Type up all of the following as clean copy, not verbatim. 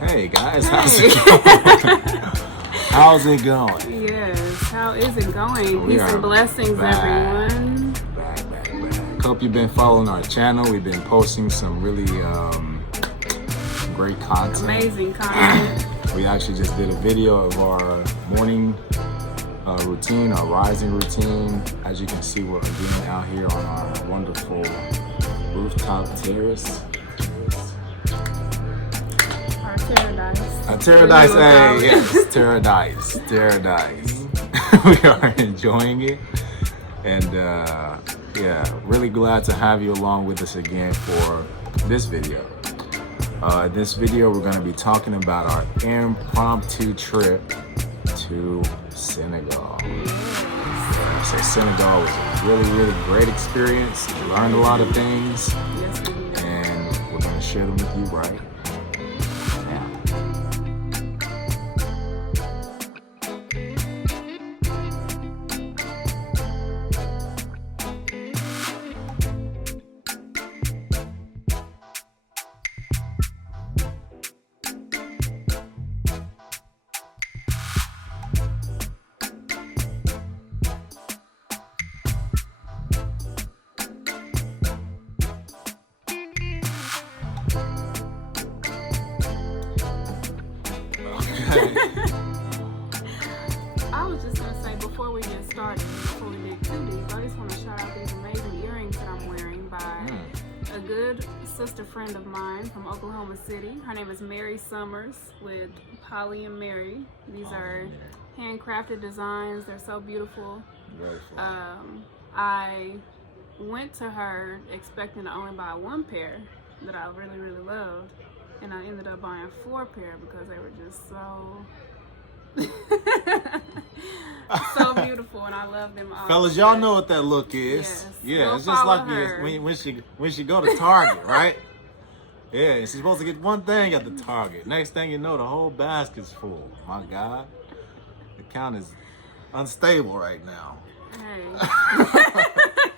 Hey guys, Hey. how's it going? Yes, how is it going? We Peace are and blessings, back. everyone. Back. Hope you've been following our channel. We've been posting some really great content. Amazing content. We actually just did a video of our morning routine, our rising routine. As you can see, we're again out here on our wonderful rooftop terrace. Our paradise. Paradise, hey, yes, paradise. We are enjoying it, and yeah, really glad to have you along with us again for this video. This video, we're going to be talking about our impromptu trip to Senegal. So Senegal was a really great experience. We learned a lot of things, Yes, we did. and we're going to share them with you right now. I was just going to say, before we get started, before we get too deep, I just want to shout out these amazing earrings that I'm wearing by a good sister friend of mine from Oklahoma City. Her name is Mary Summers with Polly and Mary. These are handcrafted designs. They're so beautiful. Very fun. I went to her expecting to only buy one pair that I really loved, and I ended up buying 4 pair because they were just so so beautiful, and I love them all. Fellas, y'all know what that look is. Yes. Yeah, Go it's just follow like her. when she go to Target, right? Yeah, she's supposed to get one thing at the Target. Next thing you know, the whole basket's full. My God, the count is unstable right now. Hey.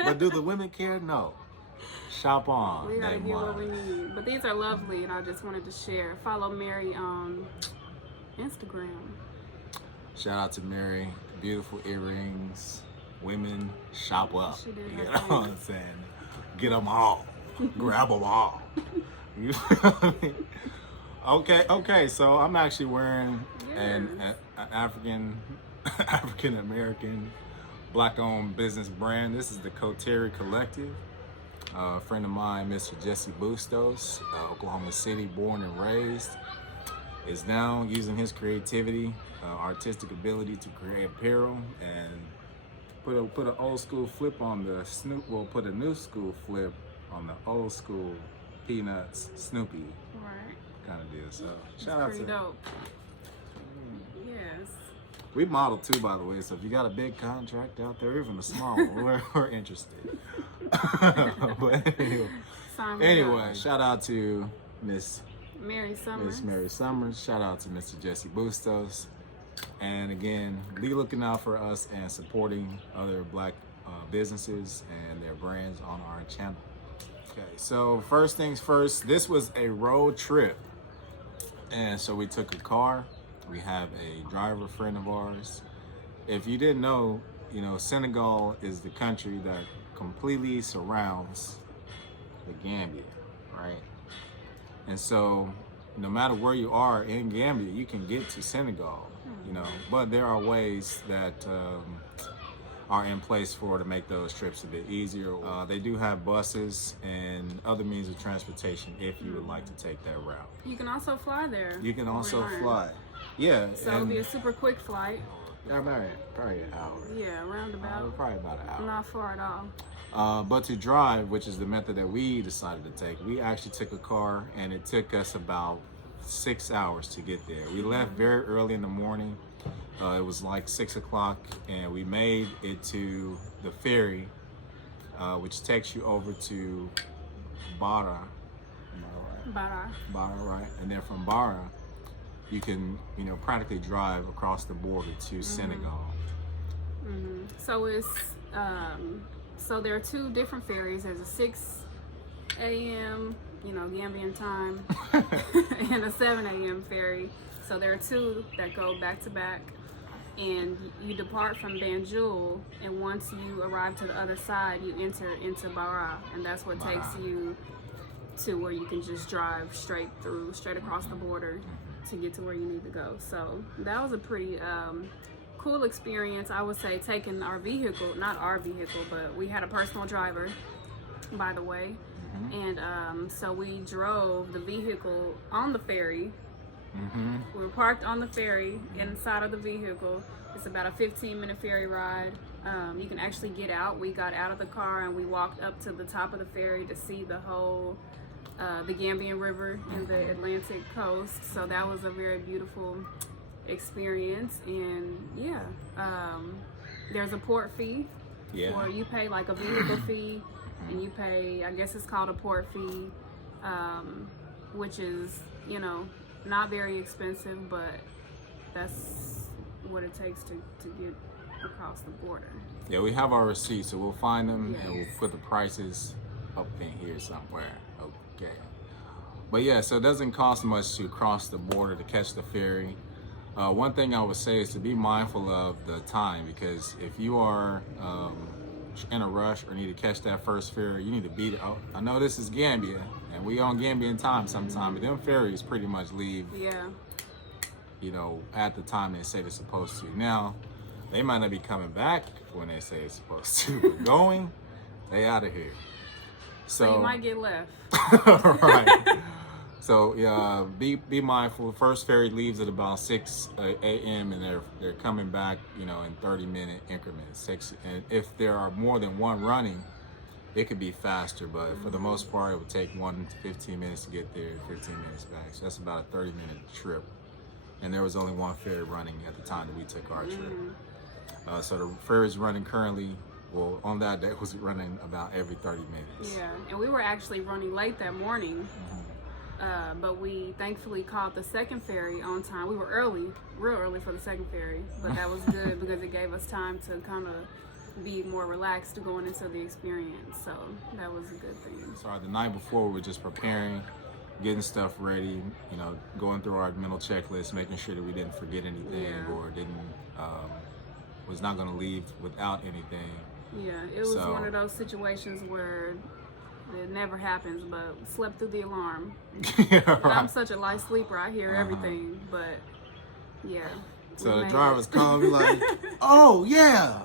But do the women care? No. Shop on. We gotta they get what we must. need. But these are lovely, and I just wanted to share. Follow Mary on Instagram. Shout out to Mary. Beautiful earrings. Women, shop up. She did You her know thing. what I'm saying? Get them all. Grab them all. You feel me? Okay. So I'm actually wearing an African American Black-owned business brand. This is the Coterie Collective. A friend of mine, Mr. Jesse Bustos, Oklahoma City, born and raised, is now using his creativity, artistic ability to create apparel and put an old school flip on the put a new school flip on the old school Peanuts Snoopy Right. kind of deal. So It's shout out pretty to dope. Yes. we model too, by the way. So if you got a big contract out there, even a small one, we're interested. But Sign me anyway, up. shout out to Miss Mary Summers. Mary Summers. Shout out to Mr. Jesse Bustos. And again, be looking out for us and supporting other Black businesses and their brands on our channel. Okay, so first things first, this was a road trip. And so we took a car. We have a driver friend of ours. If you didn't know, Senegal is the country that completely surrounds the Gambia, right? And so no matter where you are in Gambia, you can get to Senegal, but there are ways that are in place to make those trips a bit easier. They do have buses and other means of transportation if you would like to take that route. You can also fly there. You can also Learn. fly. Yeah. So it'll be a super quick flight. Probably an hour. Yeah, roundabout. Probably about an hour. Not far at all. But to drive, which is the method that we decided to take, we actually took a car, and it took us about 6 hours to get there. We left very early in the morning. It was like 6 o'clock, and we made it to the ferry, which takes you over to Bara. Am I right? Bara, right? And then from Bara, you can, practically drive across the border to Senegal. So it's so there are 2 different ferries. There's a 6 a.m. Gambian time, and a 7 a.m. ferry. So there are two that go back to back, and you depart from Banjul, and once you arrive to the other side, you enter into Bara, and that's what takes you to where you can just drive straight across the border to get to where you need to go. So that was a pretty cool experience, I would say, taking our vehicle, not our vehicle, but we had a personal driver, by the way. And so we drove the vehicle on the ferry. We were parked on the ferry inside of the vehicle. It's about a 15-minute ferry ride. You can actually get out. We got out of the car and we walked up to the top of the ferry to see the whole the Gambian River and the Atlantic coast. So that was a very beautiful experience. And there's a port fee, where you pay like a vehicle fee, and you pay, I guess it's called a port fee, which is, not very expensive, but that's what it takes to get across the border. Yeah, we have our receipts, so we'll find them and we'll put the prices up in here somewhere. Okay. But yeah, so it doesn't cost much to cross the border to catch the ferry. One thing I would say is to be mindful of the time, because if you are in a rush or need to catch that first ferry, you need to beat it. I know this is Gambia and we on Gambian time sometime, but them ferries pretty much leave at the time they say they're supposed to. Now they might not be coming back when they say it's supposed to, but going, they out of here. So you might get left. Right. So be mindful. The first ferry leaves at about 6 a.m. and they're coming back, in 30-minute increments. And if there are more than one running, it could be faster. But for the most part, it would take 1 to 15 minutes to get there, 15 minutes back. So that's about a 30-minute trip. And there was only one ferry running at the time that we took our trip. So the ferry is running currently. Well, on that day, it was running about every 30 minutes. Yeah, and we were actually running late that morning. But we thankfully caught the second ferry on time. We were real early for the second ferry, but that was good because it gave us time to kind of be more relaxed going into the experience. So that was a good thing. Sorry, the night before we were just preparing, getting stuff ready, going through our mental checklist, making sure that we didn't forget anything or was not going to leave without anything. Yeah, it was one of those situations where it never happens, but slept through the alarm. Right. I'm such a light sleeper, I hear everything, but so the driver's calling me like, oh yeah,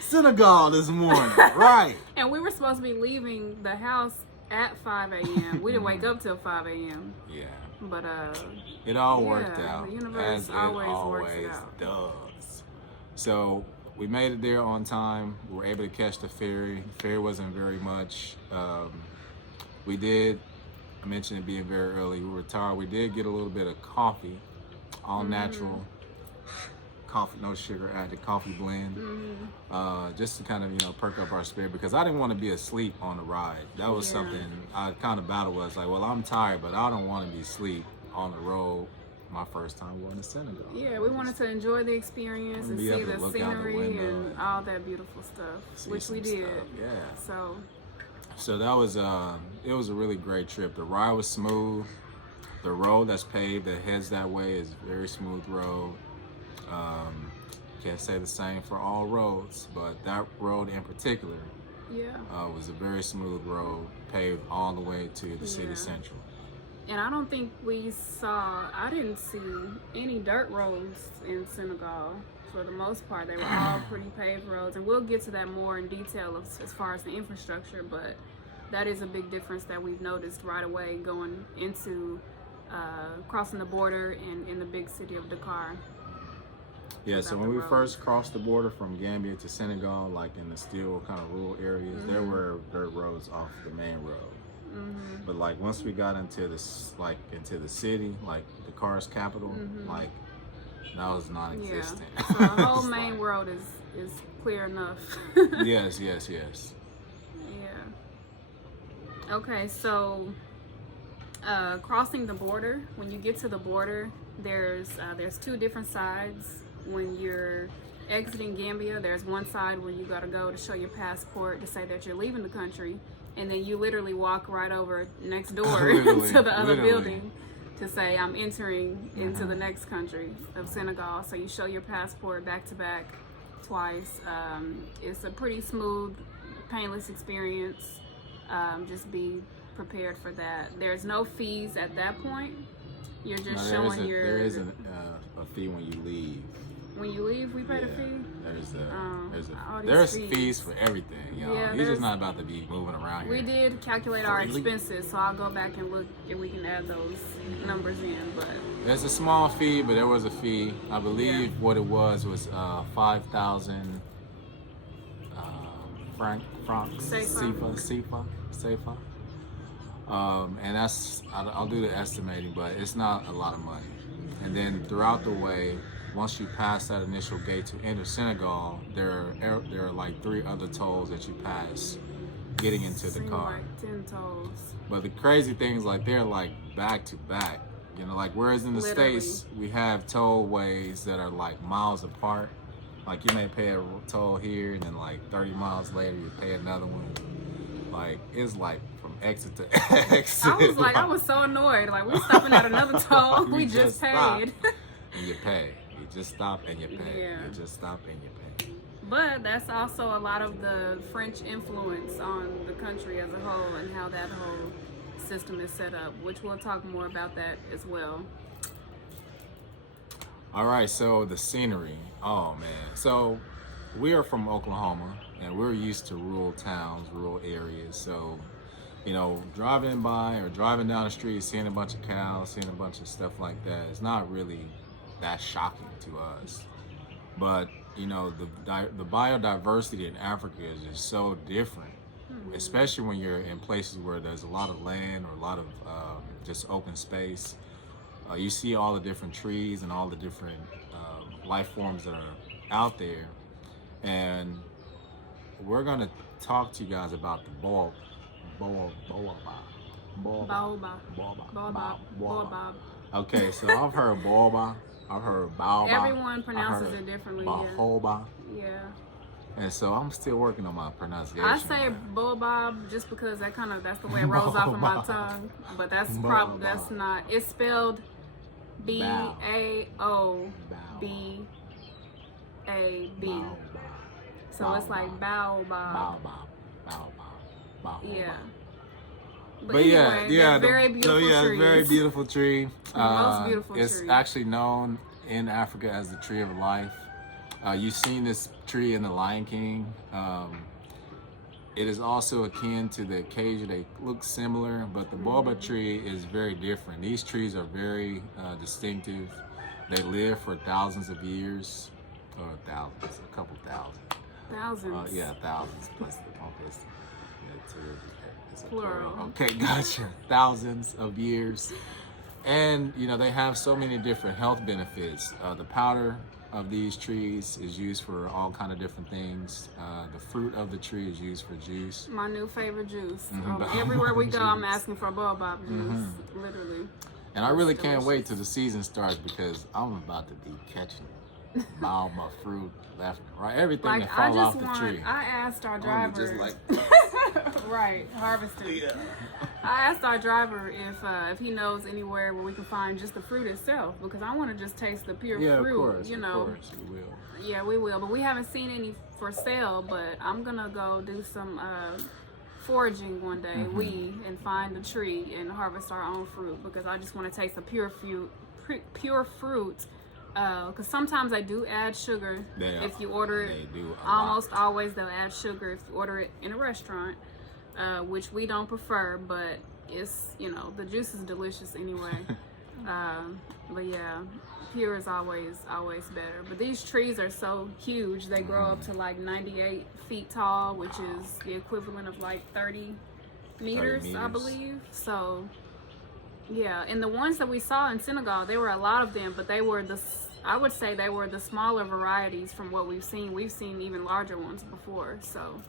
Senegal this morning, right. And we were supposed to be leaving the house at 5 a.m. We didn't wake up till 5 a.m. Yeah. But it all worked out. The universe as always it works always it out. does. So we made it there on time. We were able to catch the ferry. The ferry wasn't very much. I mentioned it being very early. We were tired. We did get a little bit of coffee, all natural coffee, no sugar added coffee blend, just to kind of, perk up our spirit, because I didn't want to be asleep on the ride. That was something I kind of battled with. Like, well, I'm tired, but I don't want to be asleep on the road. My first time going to Senegal. Yeah, we wanted to enjoy the experience and see the scenery and all that beautiful stuff, which we did. So that was it was a really great trip. The ride was smooth. The road that's paved that heads that way is a very smooth road. Can't say the same for all roads, but that road in particular was a very smooth road, paved all the way to the city central. And I don't think I didn't see any dirt roads in Senegal. For the most part, they were all pretty paved roads. And we'll get to that more in detail as far as the infrastructure, but that is a big difference that we've noticed right away going into crossing the border and in the big city of Dakar. Yeah, so when we first crossed the border from Gambia to Senegal, like in the still kind of rural areas, there were dirt roads off the main road. But like once we got into this, like into the city, like Dakar's capital, like that was non-existent. So the whole main road is clear enough. Yes. Yeah. Okay, so crossing the border, when you get to the border, there's two different sides. When you're exiting Gambia, there's one side where you gotta go to show your passport to say that you're leaving the country. and then you literally walk right over next door Literally, to the other literally. building to say, I'm entering into the next country of Senegal. So you show your passport back to back twice. It's a pretty smooth, painless experience. Just be prepared for that. There's no fees at that point. You're just showing your... There is a fee when you leave. When you leave, we pay the fee? There's fees for everything, y'all. Yeah, You're just not about to be moving around here. We did calculate our expenses, so I'll go back and look if we can add those numbers in. But there's a small fee, but there was a fee. I believe what it was 5,000 francs, CFA. And that's, I'll do the estimating, but it's not a lot of money. And then throughout the way, once you pass that initial gate to enter Senegal, there are like 3 other tolls that you pass getting into the car. Like 10 tolls. But the crazy thing is, like, they're like back to back. You know, like, whereas in the States, we have tollways that are like miles apart. Like, you may pay a toll here, and then like 30 miles later, you pay another one. Like, it's like from exit to exit. I was like, I was so annoyed. Like, we're stopping at another toll. we just paid. And you pay. You just stop and you pay. Yeah. You just stop and you pay. But that's also a lot of the French influence on the country as a whole and how that whole system is set up, which we'll talk more about that as well. All right, so the scenery. Oh, man. So we are from Oklahoma, and we're used to rural towns, rural areas. So, you know, driving by or driving down the street, seeing a bunch of cows, seeing a bunch of stuff like that, it's not really that shocking to us. But, you know, the biodiversity in Africa is just so different, especially when you're in places where there's a lot of land or a lot of just open space. You see all the different trees and all the different life forms that are out there. And we're going to talk to you guys about the Baobab. Okay, so I've heard Baobab. I've heard Baobab. Everyone pronounces it differently. Baobab. Yeah. And so I'm still working on my pronunciation. I say Baobab just because that's the way it rolls off of my tongue. But that's not. It's spelled B-A-O-B-A-B. So it's like Baobab. Yeah. But anyway, yeah, very beautiful trees. Very beautiful tree. The most beautiful it's tree. actually known in Africa as the tree of life. You've seen this tree in The Lion King. It is also akin to the acacia. They look similar, but the baobab tree is very different. These trees are very distinctive. They live for thousands of years, or thousands, a couple thousand. Thousands. Yeah, thousands plus the pumpkin. It's a plural. Okay, gotcha. Thousands of years. And, you know, they have so many different health benefits. The powder of these trees is used for all kind of different things. The fruit of the tree is used for juice. My new favorite juice. Everywhere we go, I'm asking for baobab juice, literally. And I really can't wait till the season starts because I'm about to be catching baobab fruit left and right. Everything that fall off the tree. I asked our driver. Just like right, harvesting. Yeah. I asked our driver if he knows anywhere where we can find just the fruit itself, because I want to just taste the pure fruit. Of course, you know. Of course, we will. Yeah, we will, but we haven't seen any for sale. But I'm gonna go do some foraging one day, and find the tree and harvest our own fruit, because I just want to taste the pure fruit. Because sometimes they do add sugar if you order it. They do almost always they'll add sugar if you order it in a restaurant, which we don't prefer, but it's, you know, the juice is delicious anyway. But yeah, pure is always better. But these trees are so huge. They grow up to like 98 feet tall, which is the equivalent of like 30 meters, I believe. So yeah, and the ones that we saw in Senegal, there were a lot of them, but I would say they were the smaller varieties from what we've seen. We've seen even larger ones before, so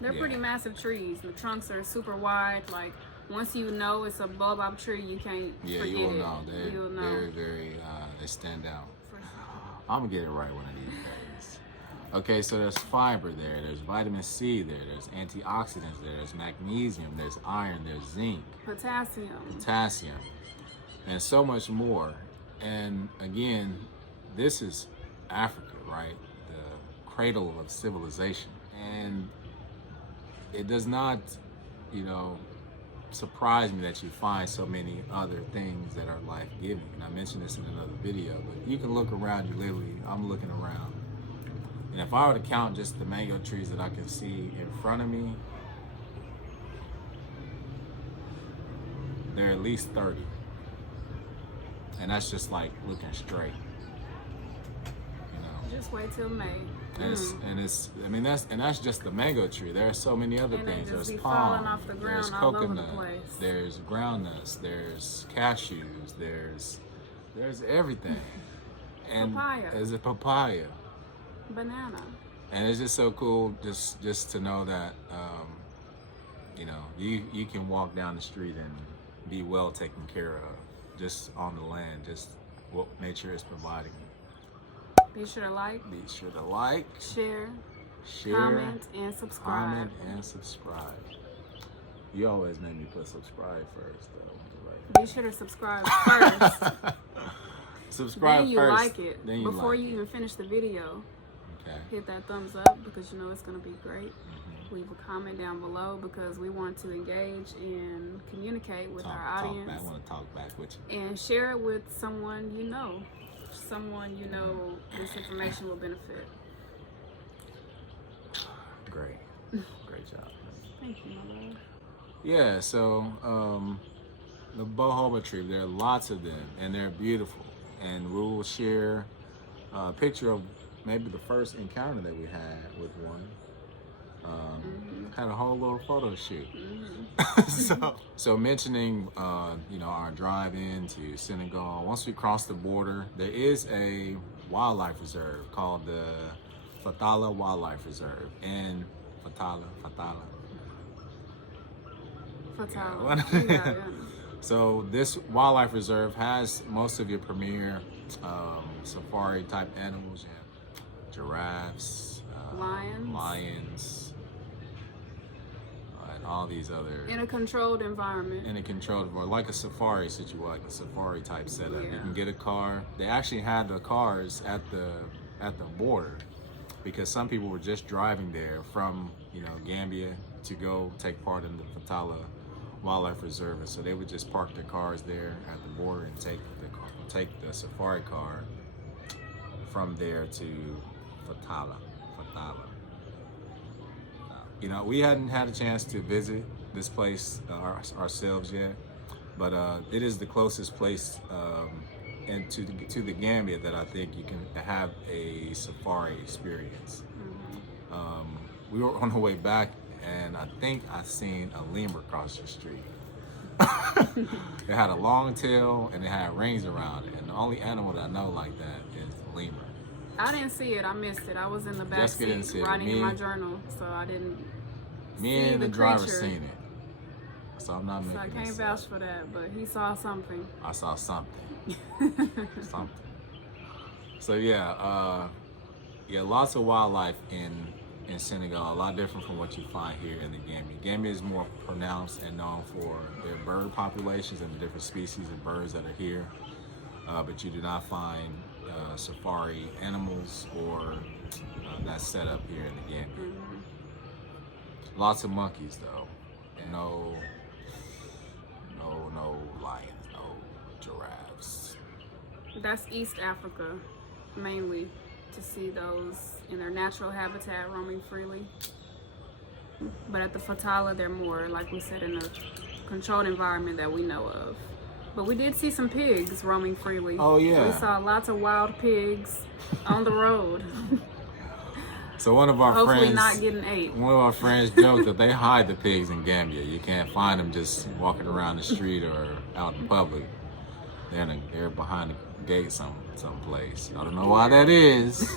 they're pretty massive trees. The trunks are super wide. Like, once you know it's a baobab tree, you can't forget it. You will know. You'll know. Very, they stand out. For sure. I'm gonna get it right one of these days. Okay, so there's fiber there, there's vitamin C there, there's antioxidants there, there's magnesium, there's iron, there's zinc, potassium, and so much more. And again, this is Africa, right? The cradle of civilization. And it does not, surprise me that you find so many other things that are life-giving. And I mentioned this in another video, but you can look around you. Literally, I'm looking around. And if I were to count just the mango trees that I can see in front of me, there are at least 30. And that's just like looking straight. Just wait till May. And that's just the mango tree. There are so many other things. There's palm, off the ground there's coconut, there's groundnuts, there's cashews, there's everything. And papaya. There's a papaya. Banana. And it's just so cool just to know that you can walk down the street and be well taken care of just on the land, just what nature is providing. Be sure to like, share, comment, and subscribe. You always make me put subscribe first, though. Be sure to subscribe first. Subscribe then you first. Like it. Then before you even finish the video. Okay. Hit that thumbs up because you know it's going to be great. Mm-hmm. Leave a comment down below because we want to engage and communicate with our audience. I want to talk back with you. And share it with someone you know. Someone you know this information will benefit. Great job. Thank you, my love. Yeah, so the bojoba tree, there are lots of them and they're beautiful, and we will share a picture of maybe the first encounter that we had with one. Had a whole little photo shoot. So mentioning, our drive in to Senegal, once we cross the border, there is a wildlife reserve called the Fatala Wildlife Reserve. And Fatala. Yeah. So this wildlife reserve has most of your premier safari type animals. You have giraffes, lions, and all these other in a controlled environment. Like a safari situation, like a safari type setup. Yeah. You can get a car. They actually had the cars at the border because some people were just driving there from Gambia to go take part in the Fatala Wildlife Reserve, and so they would just park their cars there at the border and take the safari car from there to Fatala. We hadn't had a chance to visit this place ourselves yet, but it is the closest place to the Gambia that I think you can have a safari experience. We were on the way back, and I think I seen a lemur cross the street. It had a long tail and it had rings around it, and the only animal that I know like that is the lemur. I didn't see it. I missed it. I was in the back seat writing in my journal, so I didn't. Me and the driver seen it, so I'm not making. So I can't vouch for that, but he saw something. I saw something. So yeah, lots of wildlife in Senegal. A lot different from what you find here in the Gambia. Gambia is more pronounced and known for their bird populations and the different species of birds that are here, but you do not find safari animals or that setup here in the Gambia. Lots of monkeys though, and no lions, no giraffes. That's East Africa, mainly, to see those in their natural habitat roaming freely. But at the Fatala, they're more, like we said, in a controlled environment that we know of. But we did see some pigs roaming freely. Oh yeah. We saw lots of wild pigs on the road. So one of our Hopefully friends, not getting ate. One of our friends joked that they hide the pigs in Gambia. You can't find them just walking around the street or out in public. They're behind the gate someplace. I don't know why that is.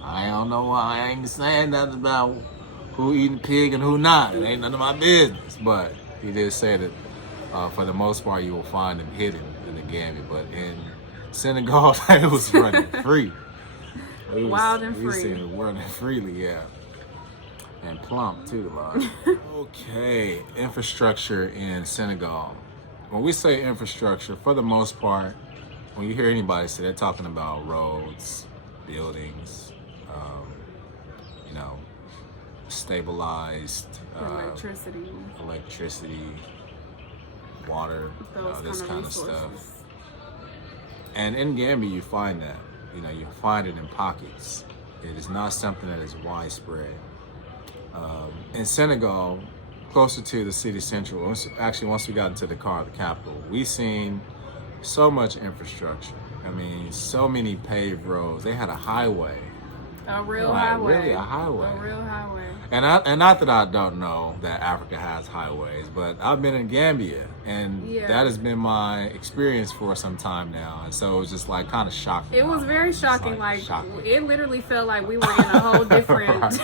I don't know why. I ain't saying nothing about who eating pig and who not. It ain't none of my business. But he did say that for the most part you will find them hidden in the Gambia. But in Senegal, it was running free. Wild and We free. seen it running freely, yeah. And plump too, Lord. Okay, infrastructure in Senegal. When we say infrastructure, for the most part, when you hear anybody say, they're talking about roads, buildings, you know, stabilized electricity, water, this kind of stuff. And in Gambia, you find that. You find it in pockets. It is not something that is widespread. In Senegal, closer to the city central, once we got into Dakar, the capital, we seen so much infrastructure. I mean, so many paved roads. They had a highway. A real highway. Really, a highway. A real highway. And not that I don't know that Africa has highways, but I've been in Gambia, and that has been my experience for some time now. And so it was just like kind of shocking. It was very shocking. It literally felt like we were in a whole different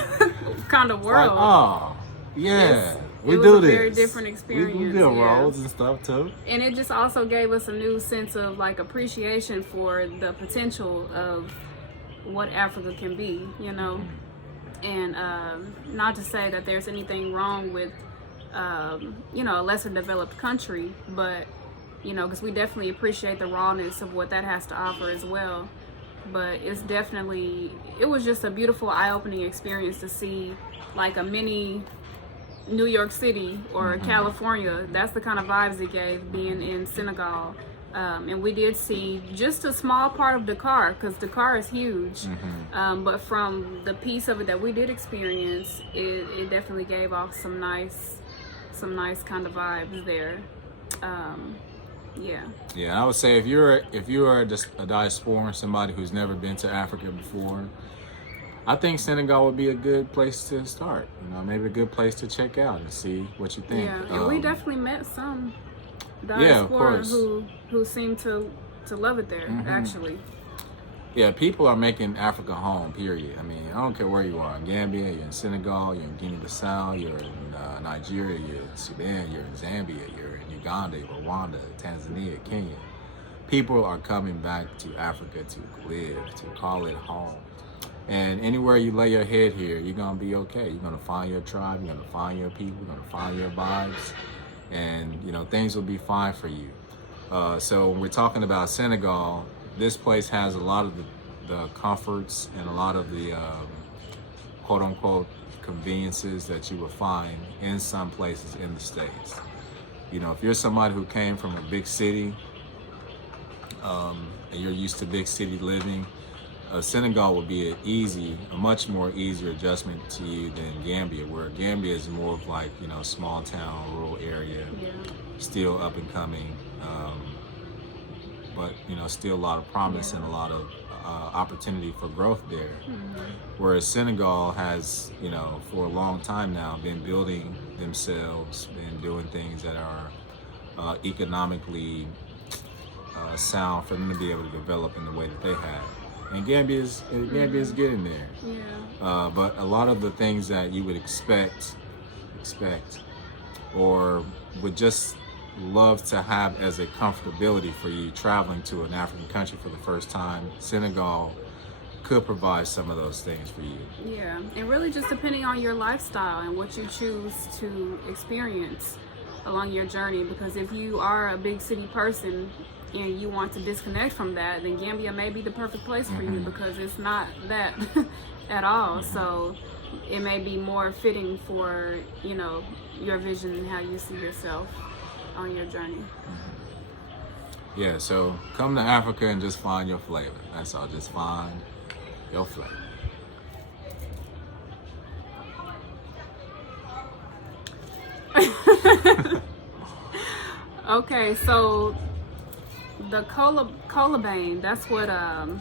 kind of world. Like, oh, yeah. It was a very different experience. We build roads and stuff too. And it just also gave us a new sense of like appreciation for the potential of what Africa can be, And not to say that there's anything wrong with, a lesser developed country, but, because we definitely appreciate the rawness of what that has to offer as well. But it was just a beautiful, eye-opening experience to see like a mini New York City or California. That's the kind of vibes it gave being in Senegal. And we did see just a small part of Dakar, because Dakar is huge. But from the piece of it that we did experience, it definitely gave off some nice kind of vibes there. Yeah, I would say if you are just a diasporan, somebody who's never been to Africa before, I think Senegal would be a good place to start. Maybe a good place to check out and see what you think. Yeah, and we definitely met some diaspora who seem to love it there, actually. Yeah, people are making Africa home, period. I mean, I don't care where you are. In Gambia, you're in Senegal, you're in Guinea-Bissau, you're in Nigeria, you're in Sudan, you're in Zambia, you're in Uganda, Rwanda, Tanzania, Kenya. People are coming back to Africa to live, to call it home. And anywhere you lay your head here, you're going to be okay. You're going to find your tribe, you're going to find your people, you're going to find your vibes. And things will be fine for you. So when we're talking about Senegal, this place has a lot of the comforts and a lot of the quote unquote conveniences that you will find in some places in the States. If you're somebody who came from a big city and you're used to big city living, Senegal would be a much more easier adjustment to you than Gambia, where Gambia is more of like, small town, rural area, still up and coming, but, still a lot of promise and a lot of opportunity for growth there. Whereas Senegal has, for a long time now, been building themselves, been doing things that are economically sound for them to be able to develop in the way that they have. And Gambia's getting there. Yeah. But a lot of the things that you would expect, or would just love to have as a comfortability for you traveling to an African country for the first time, Senegal could provide some of those things for you. Yeah, and really just depending on your lifestyle and what you choose to experience along your journey. Because if you are a big city person and you want to disconnect from that, then Gambia may be the perfect place for you, because it's not that at all. So it may be more fitting for, your vision and how you see yourself on your journey. Yeah, so come to Africa and just find your flavor. That's all, just find your flavor. Okay, so the colobane, that's what a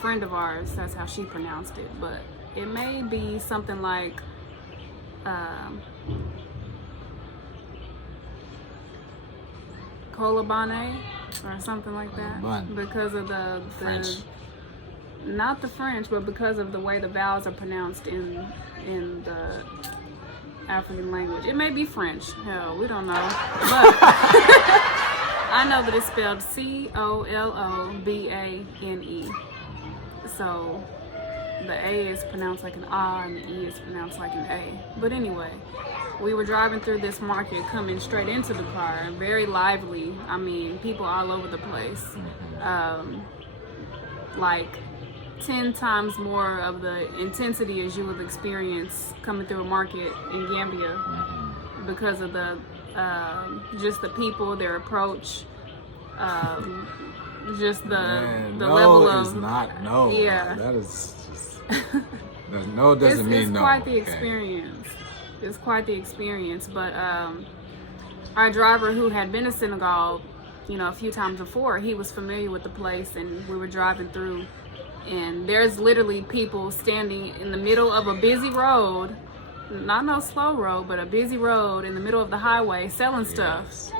friend of ours, that's how she pronounced it, but it may be something like colobane or something like that, because of the French. Not the French, but because of the way the vowels are pronounced in the African language. It may be French. Hell, we don't know. But I know that it's spelled Colobane. So the A is pronounced like an A and the E is pronounced like an A. But anyway, we were driving through this market coming straight into Dakar, very lively. I mean, people all over the place. Like 10 times more of the intensity as you would experience coming through a market in Gambia because of the just the people, their approach, just the level of is not no. Yeah, that is just no doesn't mean no. It's quite the experience. It's quite the experience. But our driver, who had been to Senegal, a few times before, he was familiar with the place, and we were driving through, and there's literally people standing in the middle of a busy road, not no slow road, but a busy road in the middle of the highway selling stuff.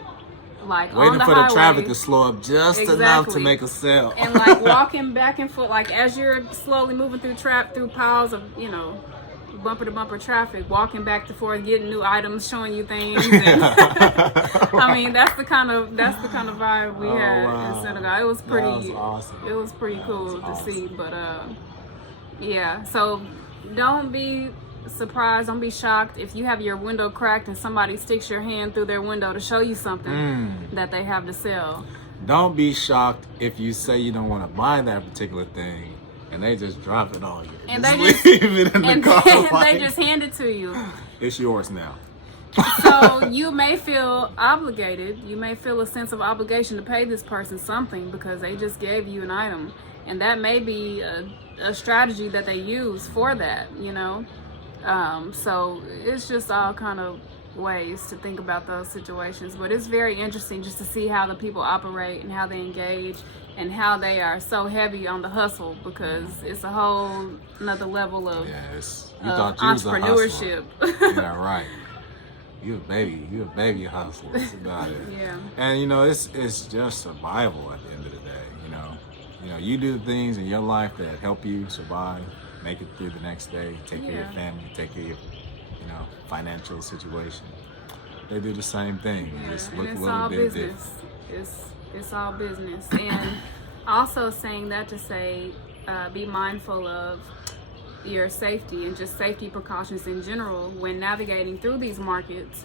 Like waiting on the for highway, the traffic to slow up just enough to make a sale. And like walking back and forth, like as you're slowly moving through piles of, bumper to bumper traffic, walking back and forth, getting new items, showing you things. And I mean, that's the kind of vibe we had in Senegal. It was pretty. That was awesome. It was pretty cool to see. But yeah. So don't be surprised, don't be shocked if you have your window cracked and somebody sticks your hand through their window to show you something that they have to sell. Don't be shocked if you say you don't want to buy that particular thing and they just drop it on you. And just they just leave it in the car. They just hand it to you. It's yours now. So you may feel obligated. You may feel a sense of obligation to pay this person something because they just gave you an item. And that may be a strategy that they use for that, So it's just all kind of ways to think about those situations. But it's very interesting just to see how the people operate and how they engage and how they are so heavy on the hustle, because it's a whole another level of entrepreneurship. Yeah, right. You a baby hustler. That's about it. Yeah. And it's just survival at the end of the day. You do the things in your life that help you survive, make it through the next day, take care of your family, take care of your financial situation. They do the same thing. Yeah. Just look and it's a little all bit business. different. It's all business. And also saying that to say, be mindful of your safety and just safety precautions in general when navigating through these markets.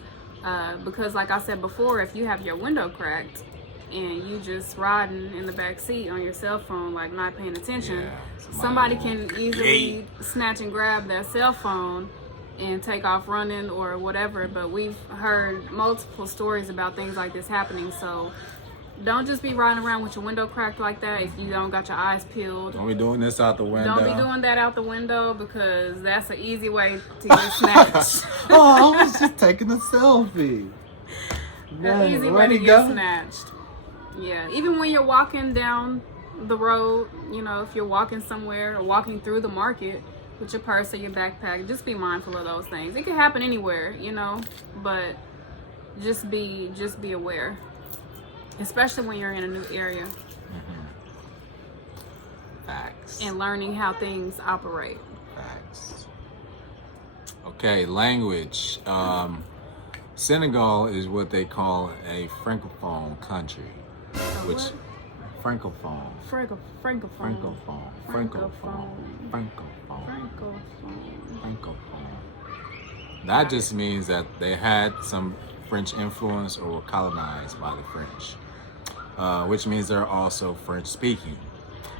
Because like I said before, if you have your window cracked and you just riding in the back seat on your cell phone, like not paying attention, somebody can easily snatch and grab that cell phone and take off running or whatever. But we've heard multiple stories about things like this happening. So don't just be riding around with your window cracked like that if you don't got your eyes peeled. Don't be doing this out the window. Don't be doing that out the window, because that's an easy way to get snatched. Oh, I was just taking a selfie. An easy way to get snatched. Yeah, even when you're walking down the road, if you're walking somewhere or walking through the market with your purse or your backpack, just be mindful of those things. It can happen anywhere, but just be aware, especially when you're in a new area. Facts. And learning how things operate. Facts. Okay, language. Senegal is what they call a francophone country. Which francophone. That just means that they had some French influence or were colonized by the French, which means they're also French speaking.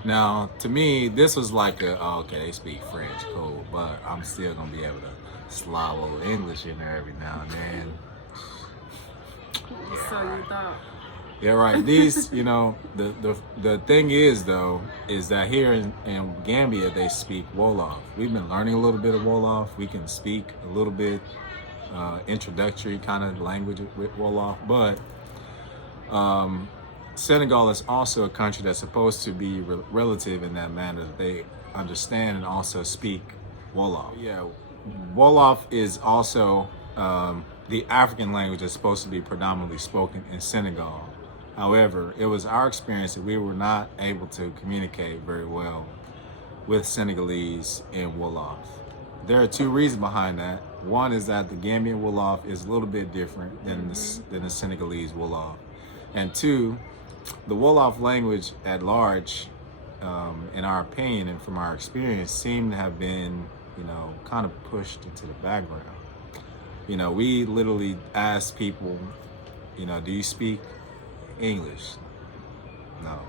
Now, to me, this was like okay, they speak French, cool, but I'm still gonna be able to slide a little English in there every now and then. So you thought. Yeah, right. These, the thing is that here in Gambia, they speak wolof. We've been learning a little bit of wolof. We can speak a little bit introductory kind of language with wolof, but Senegal is also a country that's supposed to be relative in that manner, that they understand and also speak wolof. Yeah, wolof is also the African language that's supposed to be predominantly spoken in Senegal. However, it was our experience that we were not able to communicate very well with Senegalese in wolof. There are two reasons behind that. One is that the Gambian wolof is a little bit different than the Senegalese wolof. And two, the wolof language at large in our opinion and from our experience, seem to have been, kind of pushed into the background. We literally ask people, do you speak English? No.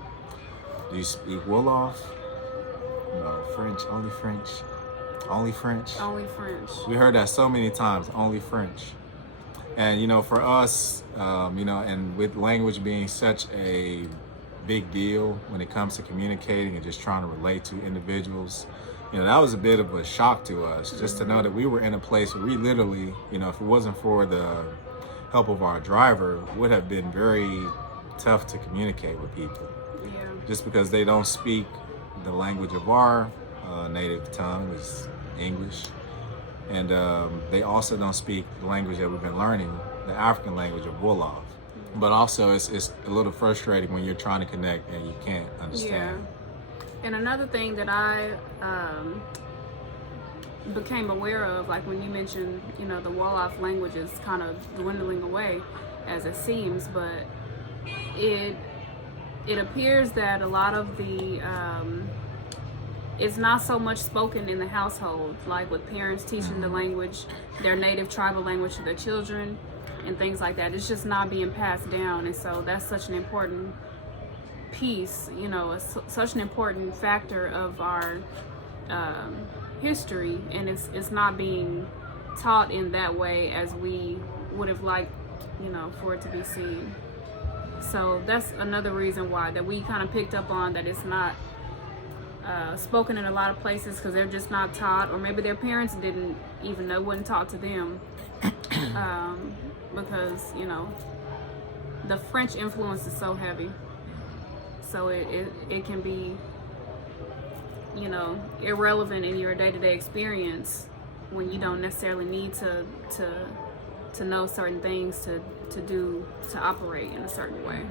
Do you speak wolof? No. French? Only French? Only French? Only French. We heard that so many times, only French. And, for us, and with language being such a big deal when it comes to communicating and just trying to relate to individuals, that was a bit of a shock to us, just to know that we were in a place where we literally, if it wasn't for the help of our driver, would have been very tough to communicate with people. Yeah. Just because they don't speak the language of our native tongue, is English. And they also don't speak the language that we've been learning, the African language of wolof. But also it's a little frustrating when you're trying to connect and you can't understand. Yeah. And another thing that I became aware of, like when you mentioned, the wolof language is kind of dwindling away as it seems, but it appears that a lot of the it's not so much spoken in the household, like with parents teaching the language, their native tribal language to their children and things like that. It's just not being passed down. And so that's such an important piece, such an important factor of our history. And it's not being taught in that way as we would have liked, for it to be seen. So that's another reason why that we kind of picked up on that it's not spoken in a lot of places, because they're just not taught, or maybe their parents didn't even know, wasn't taught to them, because the French influence is so heavy, so it can be irrelevant in your day-to-day experience when you don't necessarily need to know certain things to operate in a certain way.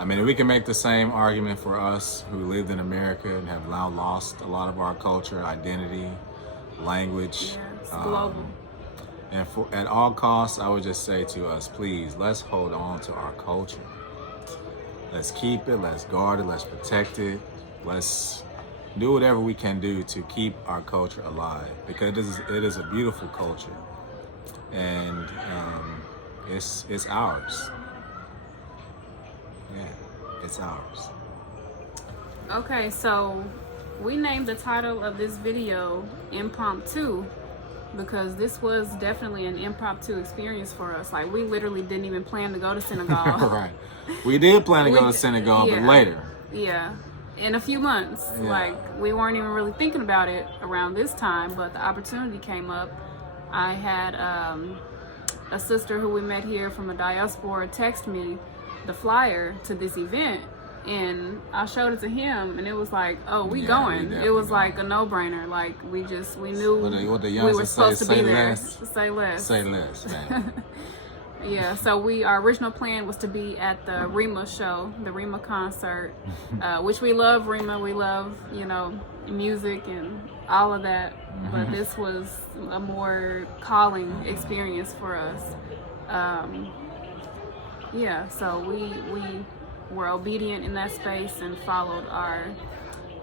I mean, we can make the same argument for us who lived in America and have now lost a lot of our culture, identity, language. Yeah, it's global. And at all costs, I would just say to us, please, let's hold on to our culture. Let's keep it, let's guard it, let's protect it. Let's do whatever we can do to keep our culture alive, because it is a beautiful culture, and it's ours. Yeah, it's ours. Okay, so we named the title of this video Impromptu because this was definitely an impromptu experience for us. Like, we literally didn't even plan to go to Senegal. Right. We did plan to go to Senegal, but later. Yeah. In a few months. Yeah. Like, we weren't even really thinking about it around this time, but the opportunity came up. I had a sister who we met here from a diaspora text me the flyer to this event, and I showed it to him, and it was like, oh, we going. It was like a no-brainer. Like, we knew what the we were supposed to be there. Say less. Say less, man. Yeah, so our original plan was to be at the Rima show, the Rima concert, which we love Rima. We love, music and all of that. Mm-hmm. But this was a more calling experience for us. Yeah, so we were obedient in that space and followed our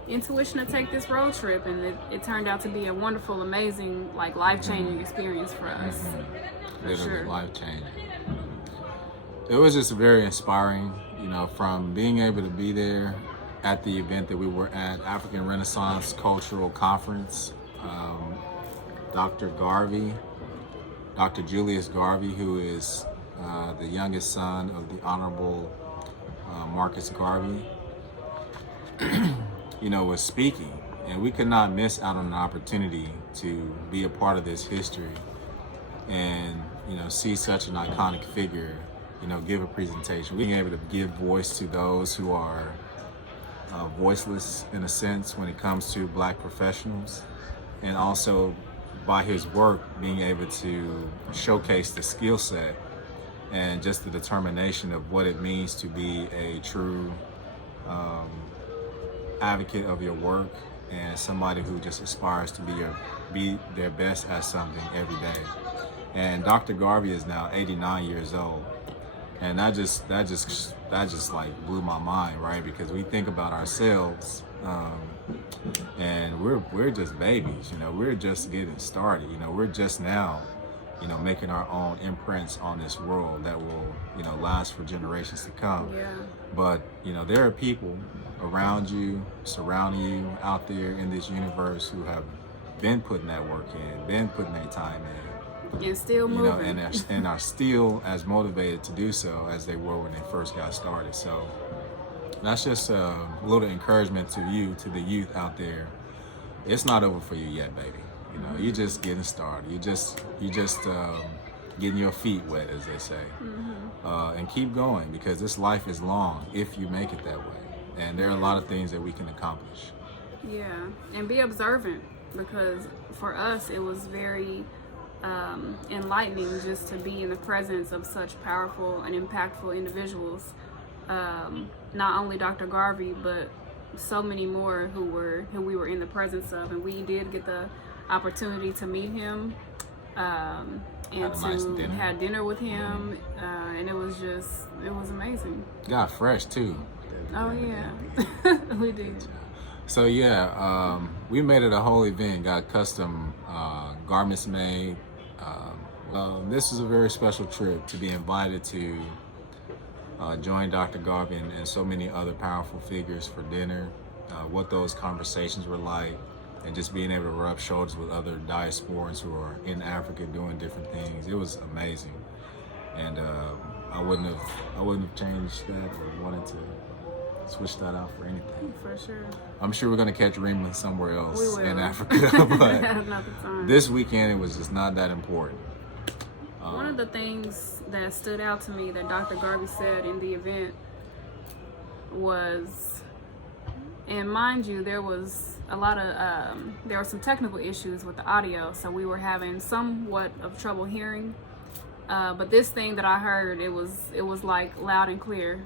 intuition to take this road trip, and it turned out to be a wonderful, amazing, like, life-changing experience for us. Mm-hmm. For sure. Life-changing. It was just very inspiring, from being able to be there at the event that we were at, African Renaissance Cultural Conference. Dr. Julius Garvey, who is the youngest son of the Honorable Marcus Garvey, was speaking, and we could not miss out on an opportunity to be a part of this history and, see such an iconic figure, give a presentation. Being able to give voice to those who are voiceless, in a sense, when it comes to Black professionals, and also by his work being able to showcase the skill set and just the determination of what it means to be a true advocate of your work, and somebody who just aspires to be their best at something every day. And Dr. Garvey is now 89 years old, and that just like blew my mind, right? Because we think about ourselves And we're just babies, we're just getting started, we're just now, making our own imprints on this world that will, last for generations to come. Yeah. But, there are people around you, surrounding you out there in this universe who have been putting that work in, been putting their time in. And still moving. And are still as motivated to do so as they were when they first got started. So that's just a little encouragement to you, to the youth out there. It's not over for you yet, baby. You're just getting started. You just getting your feet wet, as they say. And keep going, because this life is long if you make it that way. And there are a lot of things that we can accomplish. Yeah, and be observant, because for us it was very enlightening just to be in the presence of such powerful and impactful individuals. Not only Dr. Garvey, but so many more who we were in the presence of, and we did get the opportunity to meet him and to have dinner with him, and it was amazing. Got fresh too. Oh yeah, we did. So yeah, we made it a whole event. Got custom garments made. This is a very special trip to be invited to join Dr. Garvey and so many other powerful figures for dinner. What those conversations were like, and just being able to rub shoulders with other diasporans who are in Africa doing different things. It was amazing, and I wouldn't have changed that or wanted to switch that out for anything. For sure. I'm sure we're gonna catch Rima somewhere else in Africa, but this weekend it was just not that important. One of the things that stood out to me that Dr. Garvey said in the event was, and mind you, there was a lot of there were some technical issues with the audio, so we were having somewhat of trouble hearing. But this thing that I heard, it was like loud and clear,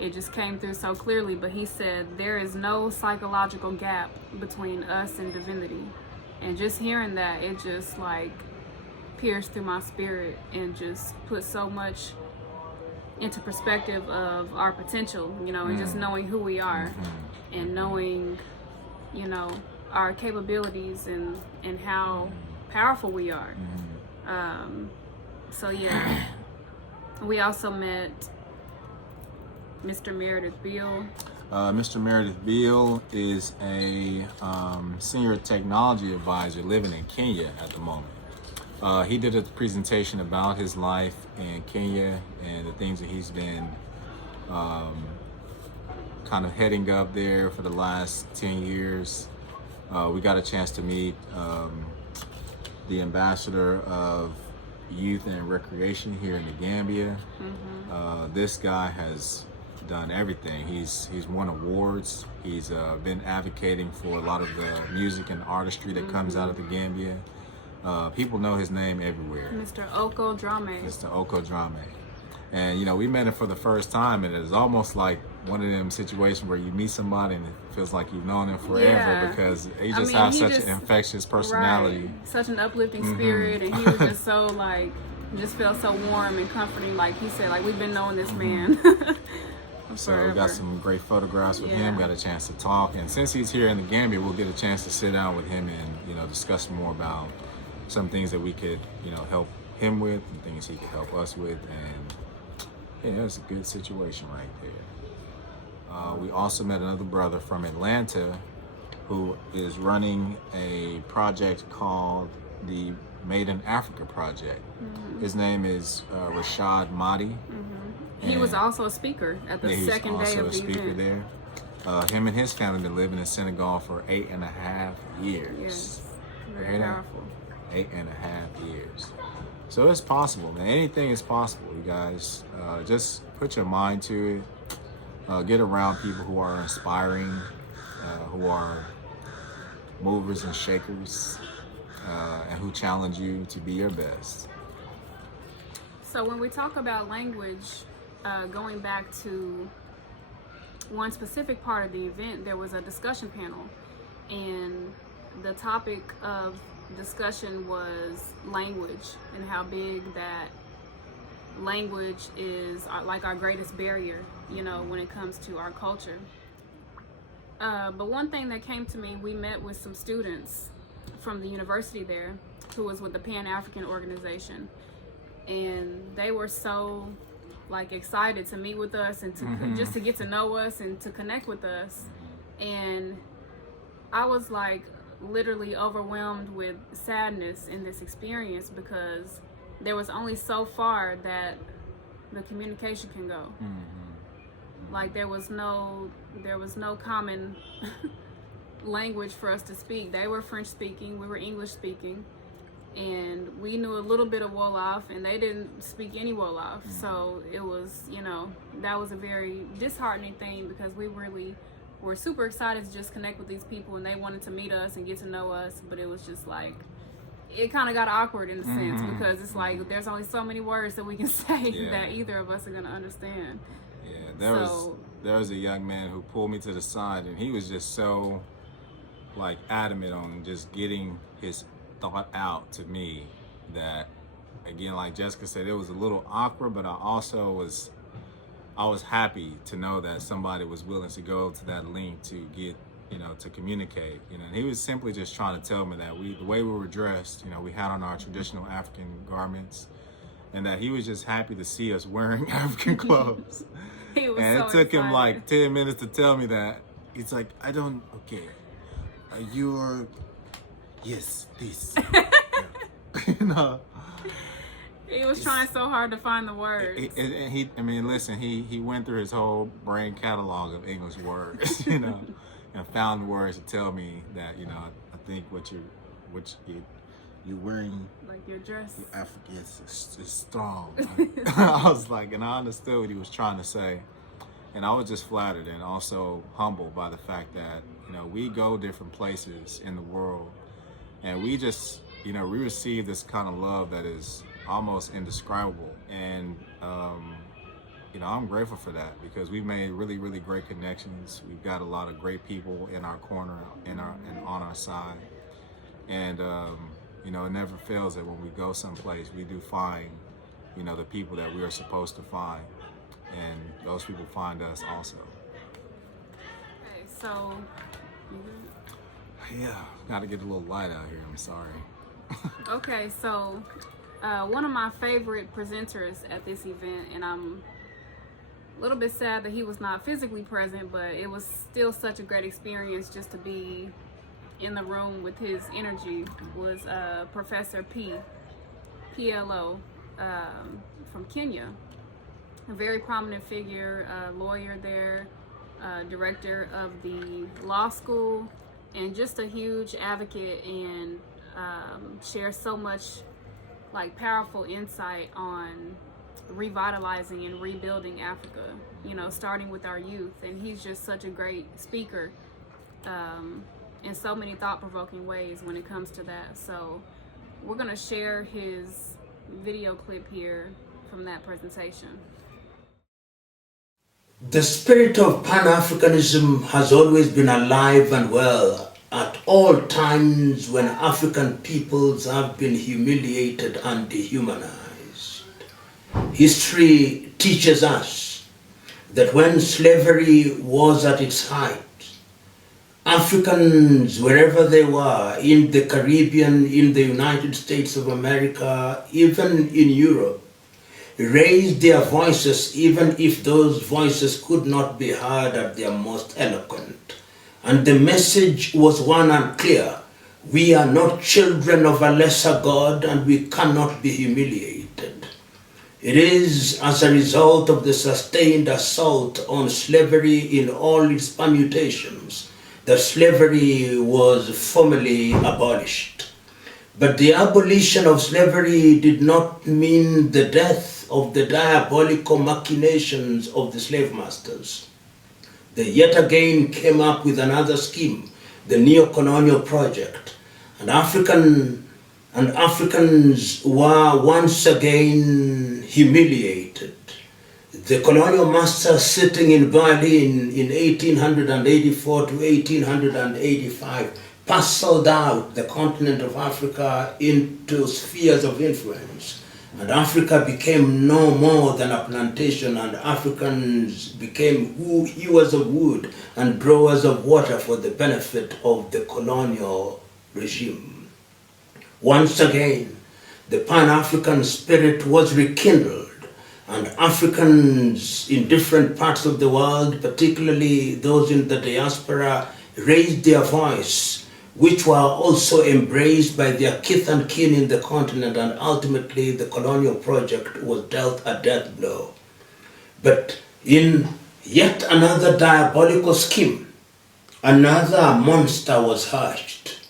It just came through so clearly. But he said there is no psychological gap between us and divinity, and just hearing that, it just like pierced through my spirit and just put so much into perspective of our potential, and just knowing who we are and knowing, our capabilities and how powerful we are. So yeah, we also met Mr. Meredith Beale. Mr. Meredith Beale is a senior technology advisor living in Kenya at the moment. He did a presentation about his life in Kenya and the things that he's been kind of heading up there for the last 10 years. We got a chance to meet the ambassador of youth and recreation here in the Gambia. This guy has done everything. He's won awards. He's been advocating for a lot of the music and artistry that comes out of the Gambia. People know his name everywhere. Mr. Oko Drame. Mr. Oko Drame. And we met him for the first time, and it's almost like one of them situations where you meet somebody and it feels like you've known him forever, because he just has such an infectious personality. Right. Such an uplifting spirit, and he was just so just felt so warm and comforting. Like he said, like, we've been knowing this man. So we got some great photographs with him, got a chance to talk, and since he's here in the Gambia, we'll get a chance to sit down with him and discuss more about some things that we could help him with and things he could help us with, and yeah, it's a good situation right there. We also met another brother from Atlanta who is running a project called the Made in Africa Project. His name is Rashad Mahdi. He was also a speaker at the second day of the event. He's also a speaker there. Him and his family been living in Senegal for 8.5 years. Yes, very powerful. 8.5 years. So it's possible, man. Anything is possible, you guys. Just put your mind to it. Get around people who are inspiring, who are movers and shakers, and who challenge you to be your best. So when we talk about language, going back to one specific part of the event, there was a discussion panel, and the topic of discussion was language and how big that language is, like our greatest barrier, when it comes to our culture. But one thing that came to me, we met with some students from the university there who was with the Pan-African organization, and they were so like excited to meet with us and to just to get to know us and to connect with us. And I was like literally overwhelmed with sadness in this experience, because there was only so far that the communication can go. Like there was no common language for us to speak. They were French speaking, we were English speaking, and we knew a little bit of wolof, and they didn't speak any wolof. So it was, you know, that was a very disheartening thing, because we really were super excited to just connect with these people, and they wanted to meet us and get to know us. But it was just like, it kind of got awkward in a sense, because it's like there's only so many words that we can say that either of us are going to understand. There was a young man who pulled me to the side, and he was just so like adamant on just getting his thought out to me that, again, like Jessica said, it was a little awkward, but I was happy to know that somebody was willing to go to that length to get, you know, to communicate, you know. And he was simply just trying to tell me that the way we were dressed, you know, we had on our traditional African garments, and that he was just happy to see us wearing African clothes. He was and so it took excited. him like 10 minutes to tell me that. He's like, you're, yes, this. You know. He was trying so hard to find the words. He went through his whole brain catalog of English words, you know, and found words to tell me that, you know, I think what you're wearing, like your dress, African is strong. I was like, and I understood what he was trying to say, and I was just flattered and also humbled by the fact that, you know, we go different places in the world, and we just, you know, we receive this kind of love that is almost indescribable. And you know, I'm grateful for that, because we've made really, really great connections. We've got a lot of great people in our corner and on our side, and you know, it never fails that when we go someplace, we do find, you know, the people that we are supposed to find, and those people find us also. Okay, so yeah, gotta get a little light out here, I'm sorry. okay, so one of my favorite presenters at this event, and I'm a little bit sad that he was not physically present, but it was still such a great experience just to be in the room with his energy, was Professor PLO from Kenya, a very prominent figure, lawyer there, director of the law school, and just a huge advocate, and shares so much like powerful insight on revitalizing and rebuilding Africa, you know, starting with our youth. And he's just such a great speaker in so many thought-provoking ways when it comes to that. So we're gonna share his video clip here from that presentation. The spirit of Pan-Africanism has always been alive and well at all times when African peoples have been humiliated and dehumanized. History teaches us that when slavery was at its height, Africans, wherever they were, in the Caribbean, in the United States of America, even in Europe, raised their voices, even if those voices could not be heard at their most eloquent. And the message was one and clear: we are not children of a lesser God, and we cannot be humiliated. It is as a result of the sustained assault on slavery in all its permutations that slavery was formally abolished. But the abolition of slavery did not mean the death of the diabolical machinations of the slave masters. They yet again came up with another scheme, the neo-colonial project, and Africans were once again humiliated. The colonial masters sitting in Berlin in 1884 to 1885 parceled out the continent of Africa into spheres of influence, And Africa became no more than a plantation, and Africans became hewers of wood and drawers of water for the benefit of the colonial regime. Once again, the Pan-African spirit was rekindled, and Africans in different parts of the world, particularly those in the diaspora, raised their voice, which were also embraced by their kith and kin in the continent, and ultimately the colonial project was dealt a death blow. But in yet another diabolical scheme, another monster was hatched,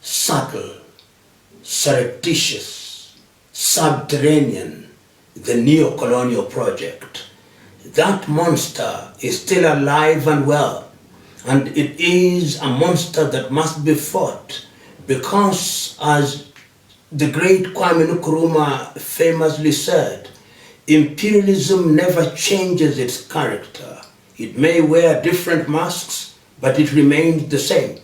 subtle, surreptitious, subterranean, the neo-colonial project. That monster is still alive and well, and it is a monster that must be fought because, as the great Kwame Nkrumah famously said, imperialism never changes its character. It may wear different masks, but it remains the same.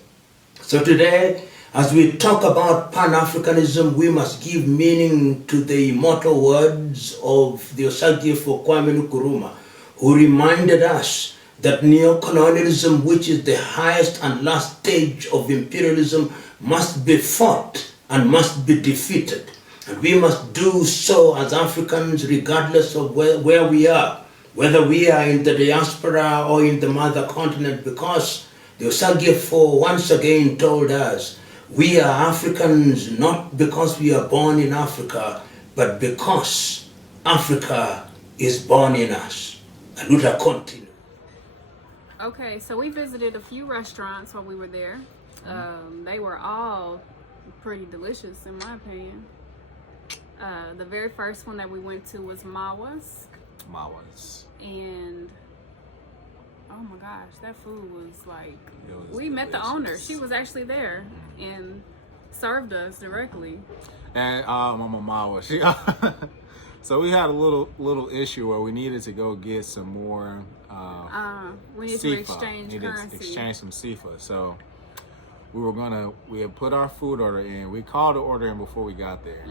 So today, as we talk about Pan-Africanism, we must give meaning to the immortal words of the Osagyefo Kwame Nkrumah, who reminded us that neo-colonialism, which is the highest and last stage of imperialism, must be fought and must be defeated. And we must do so as Africans, regardless of where we are, whether we are in the diaspora or in the mother continent, because the Osagyefo once again told us, we are Africans not because we are born in Africa, but because Africa is born in us. Aluta continue. Okay, so we visited a few restaurants while we were there. They were all pretty delicious, in my opinion. The very first one that we went to was Mawa's. And oh my gosh, that food was like, we met the owner. She was actually there and served us directly. And Mama Mawa, so we had a little issue where we needed to go get some more we needed to exchange currency. Exchange some SIFA. So we had put our food order in. We called the order in before we got there.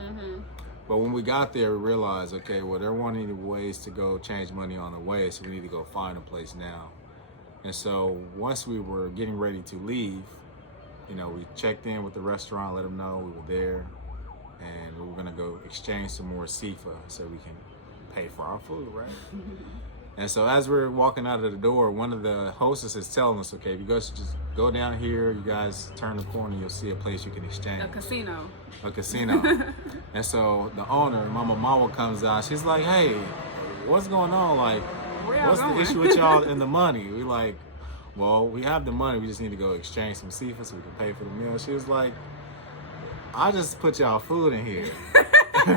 But when we got there, we realized, okay, well, they're wanting ways to go change money on the way, so we need to go find a place now. And so once we were getting ready to leave, we checked in with the restaurant, let them know we were there, and we were gonna go exchange some more SIFA so we can pay for our food, right? And so as we're walking out of the door, one of the hostesses is telling us, okay, if you guys just go down here, you guys turn the corner, you'll see a place you can exchange. A casino. And so the owner, Mama Mawa, comes out. She's like, hey, what's going on? Like, what's the issue with y'all and the money? We like, well, we have the money. We just need to go exchange some seafood so we can pay for the meal. She was like, I just put y'all food in here.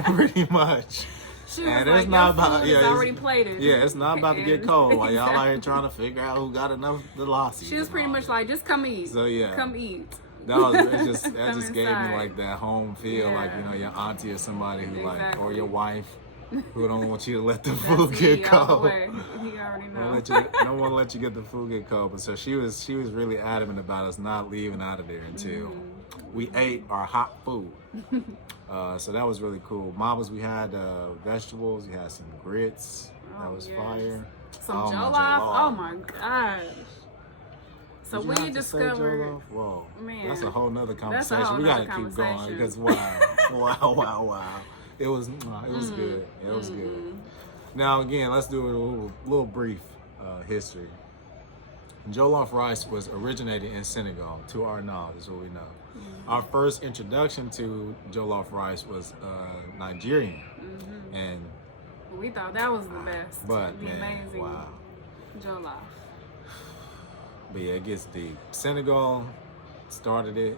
Pretty much. She was like, your food is already plated. Yeah, it's not about to get cold. Like, y'all out here trying to figure out who got enough velocity. She was pretty much like, just come eat. So, yeah. Come eat. That just gave me like that home feel, like, your auntie or somebody who or your wife who don't want you to let the food get cold. He already knows. Don't want to let you get the food get cold. But so she was really adamant about us not leaving out of there until we ate our hot food. So that was really cool. Mamas, we had vegetables. We had some grits. That was fire. Some jollof. Oh my gosh. So we discovered, whoa, man, that's a whole nother conversation. We gotta keep going because wow. It was good. It was good. Now again, let's do a little brief history. Jollof rice was originated in Senegal, to our knowledge, is what we know. Our first introduction to jollof rice was Nigerian, and we thought that was the best. But the amazing jollof. But yeah, it gets deep. Senegal started it.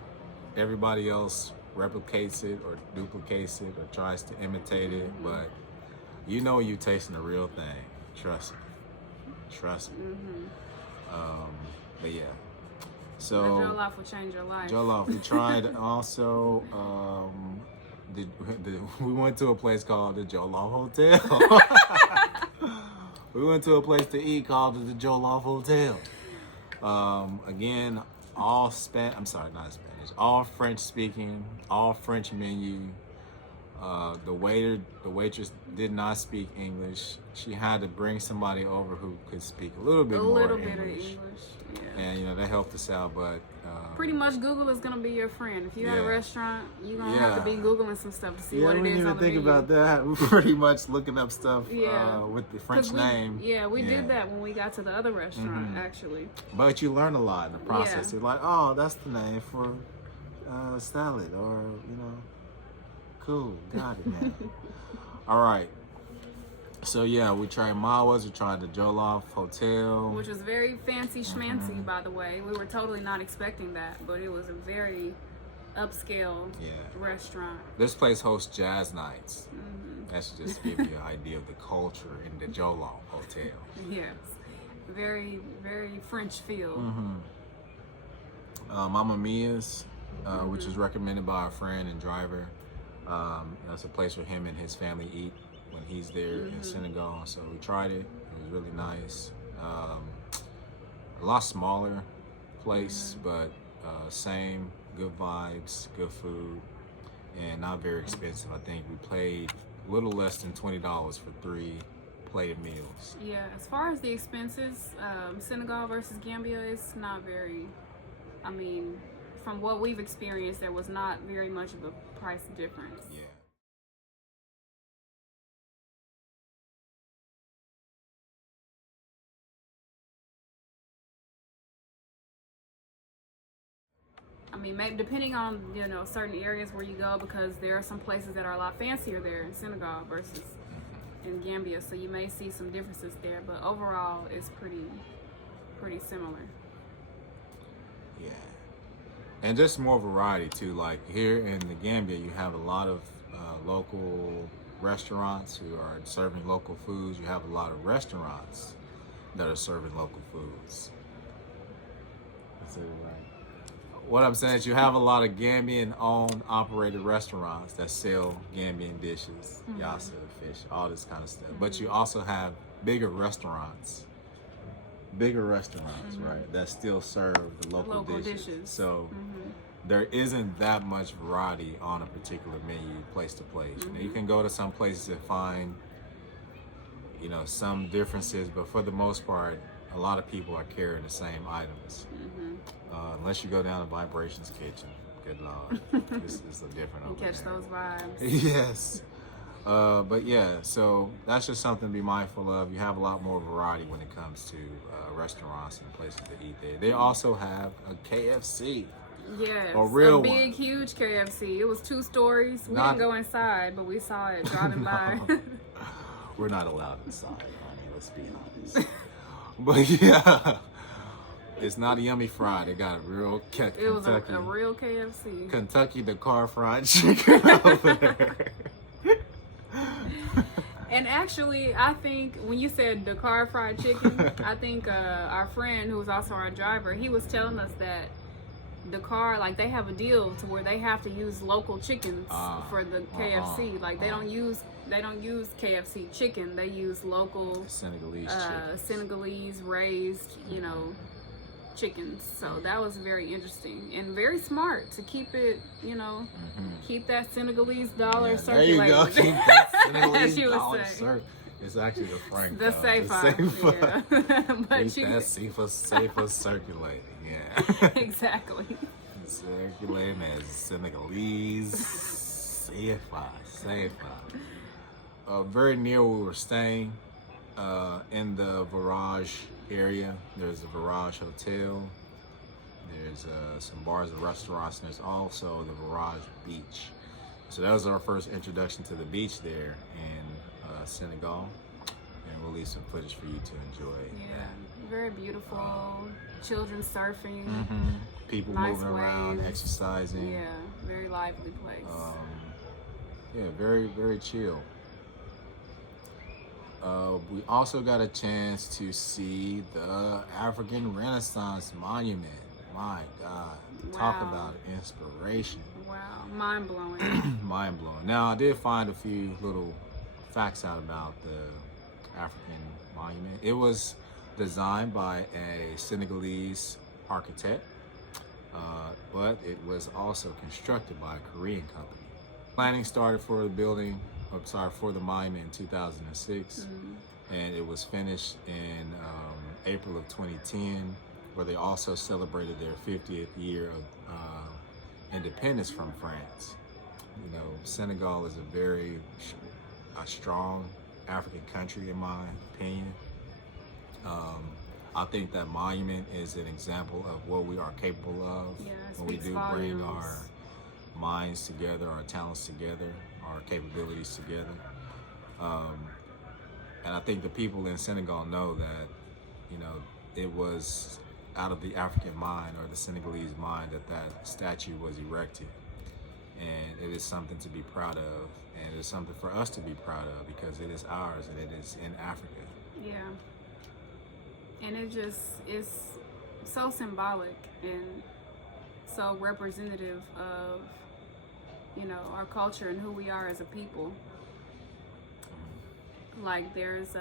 Everybody else replicates it or duplicates it or tries to imitate it. But you're tasting the real thing. Trust me. But yeah. So jollof will change your life. Jollof. We tried also. We went to a place called the Jollof Hotel. We went to a place to eat called the Jollof Hotel. Again, all French speaking, all French menu. The waitress did not speak English. She had to bring somebody over who could speak a little bit A more little bit English. of English. Yeah. And you know, that helped us out, but Pretty much Google is gonna be your friend. If you're at a Yeah. restaurant, you're gonna have to be Googling some stuff to see yeah, what we it didn't is even on the think menu. about that. We were pretty much looking up stuff Yeah. with the French 'Cause name. we did that when we got to the other restaurant, actually. But you learn a lot in the process. Yeah. You're like, oh, that's the name for salad, or you know, cool, got it, man. All right. So yeah, we tried Mawas, we tried the Jollof Hotel. Which was very fancy schmancy, by the way. We were totally not expecting that, but it was a very upscale restaurant. This place hosts jazz nights. That should just give you an idea of the culture in the Jollof Hotel. Yes. Very, very French feel. Mamma Mia's, which was recommended by a friend and driver. That's a place where him and his family eat when he's there in Senegal. So we tried it. It was really nice. A lot smaller place, but same good vibes, good food, and not very expensive. I think we paid a little less than $20 for 3 plated meals. Yeah, as far as the expenses, Senegal versus Gambia is not very, I mean, from what we've experienced, there was not very much of a price difference. Yeah. I mean, maybe depending on, you know, certain areas where you go, because there are some places that are a lot fancier there in Senegal versus in Gambia, so you may see some differences there, but overall it's pretty similar. Yeah. And just more variety too. Like here in the Gambia, you have a lot of local restaurants who are serving local foods. You have a lot of restaurants that are serving local foods. Is that right? What I'm saying is you have a lot of Gambian-owned, operated restaurants that sell Gambian dishes, yassa, fish, all this kind of stuff. But you also have bigger restaurants, right, that still serve the local dishes. So there isn't that much variety on a particular menu, place to place. Now, you can go to some places and find, you know, some differences, but for the most part, a lot of people are carrying the same items. Unless you go down to Vibrations Kitchen. Good Lord. This is a different You over catch there. those vibes. Yes. But yeah, so that's just something to be mindful of. You have a lot more variety when it comes to restaurants and places to eat there. They also have a KFC. Yes, A real big, one. huge KFC. It was 2 stories. We Not- didn't go inside, but we saw it driving by. We're not allowed inside, honey. Let's be honest. But yeah, it's not a yummy fry. They got a real It was a real KFC. Kentucky Dakar fried chicken over there. And actually, I think when you said Dakar fried chicken, I think our friend who was also our driver, he was telling us that Dakar, like, they have a deal to where they have to use local chickens for the KFC. Like they don't use KFC chicken. They use local Senegalese chicken. Senegalese raised, you know, chickens. So that was very interesting and very smart to keep it, you know, keep that Senegalese dollar circulating. There you go. Keep that Senegalese As you would dollar say. It's actually the franc. The though. safer. Yeah. But Keep you that safer circulating. Yeah. exactly. Circulating as Senegalese. Safer. Very near where we were staying, in the Virage area, there's a Virage Hotel. There's some bars and restaurants, and there's also the Virage Beach. So that was our first introduction to the beach there in Senegal, and we'll leave some footage for you to enjoy. Yeah, very beautiful. Children surfing. People Nice moving around, waves. exercising. Yeah, very lively place. Yeah, very, very chill. We also got a chance to see the African Renaissance Monument. My God, talk Wow. about inspiration. Wow, mind blowing. Mind blowing. Now, I did find a few little facts out about the African monument. It was designed by a Senegalese architect, but it was also constructed by a Korean company. Planning started for the building, for the monument in 2006, and it was finished in April of 2010, where they also celebrated their 50th year of independence from France. You know, Senegal is a very strong African country, in my opinion. I think that monument is an example of what we are capable of when we do bring our minds together, our talents together, our capabilities together. And I think the people in Senegal know that, you know, it was out of the African mind, or the Senegalese mind, that statue was erected. And it is something to be proud of, and it is something for us to be proud of, because it is ours and it is in Africa. Yeah. And it just is so symbolic and so representative of, you know, our culture and who we are as a people. Like there's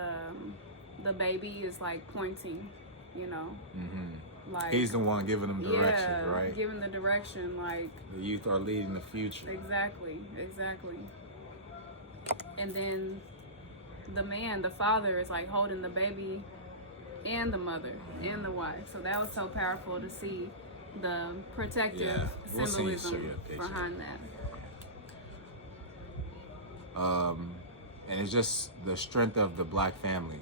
the baby is like pointing, you know. Like he's the one giving them directions, right? Giving the direction, like the youth are leading the future. Exactly. And then the father is like holding the baby and the mother and the wife. So that was so powerful to see the protective symbolism behind that. And it's just the strength of the Black family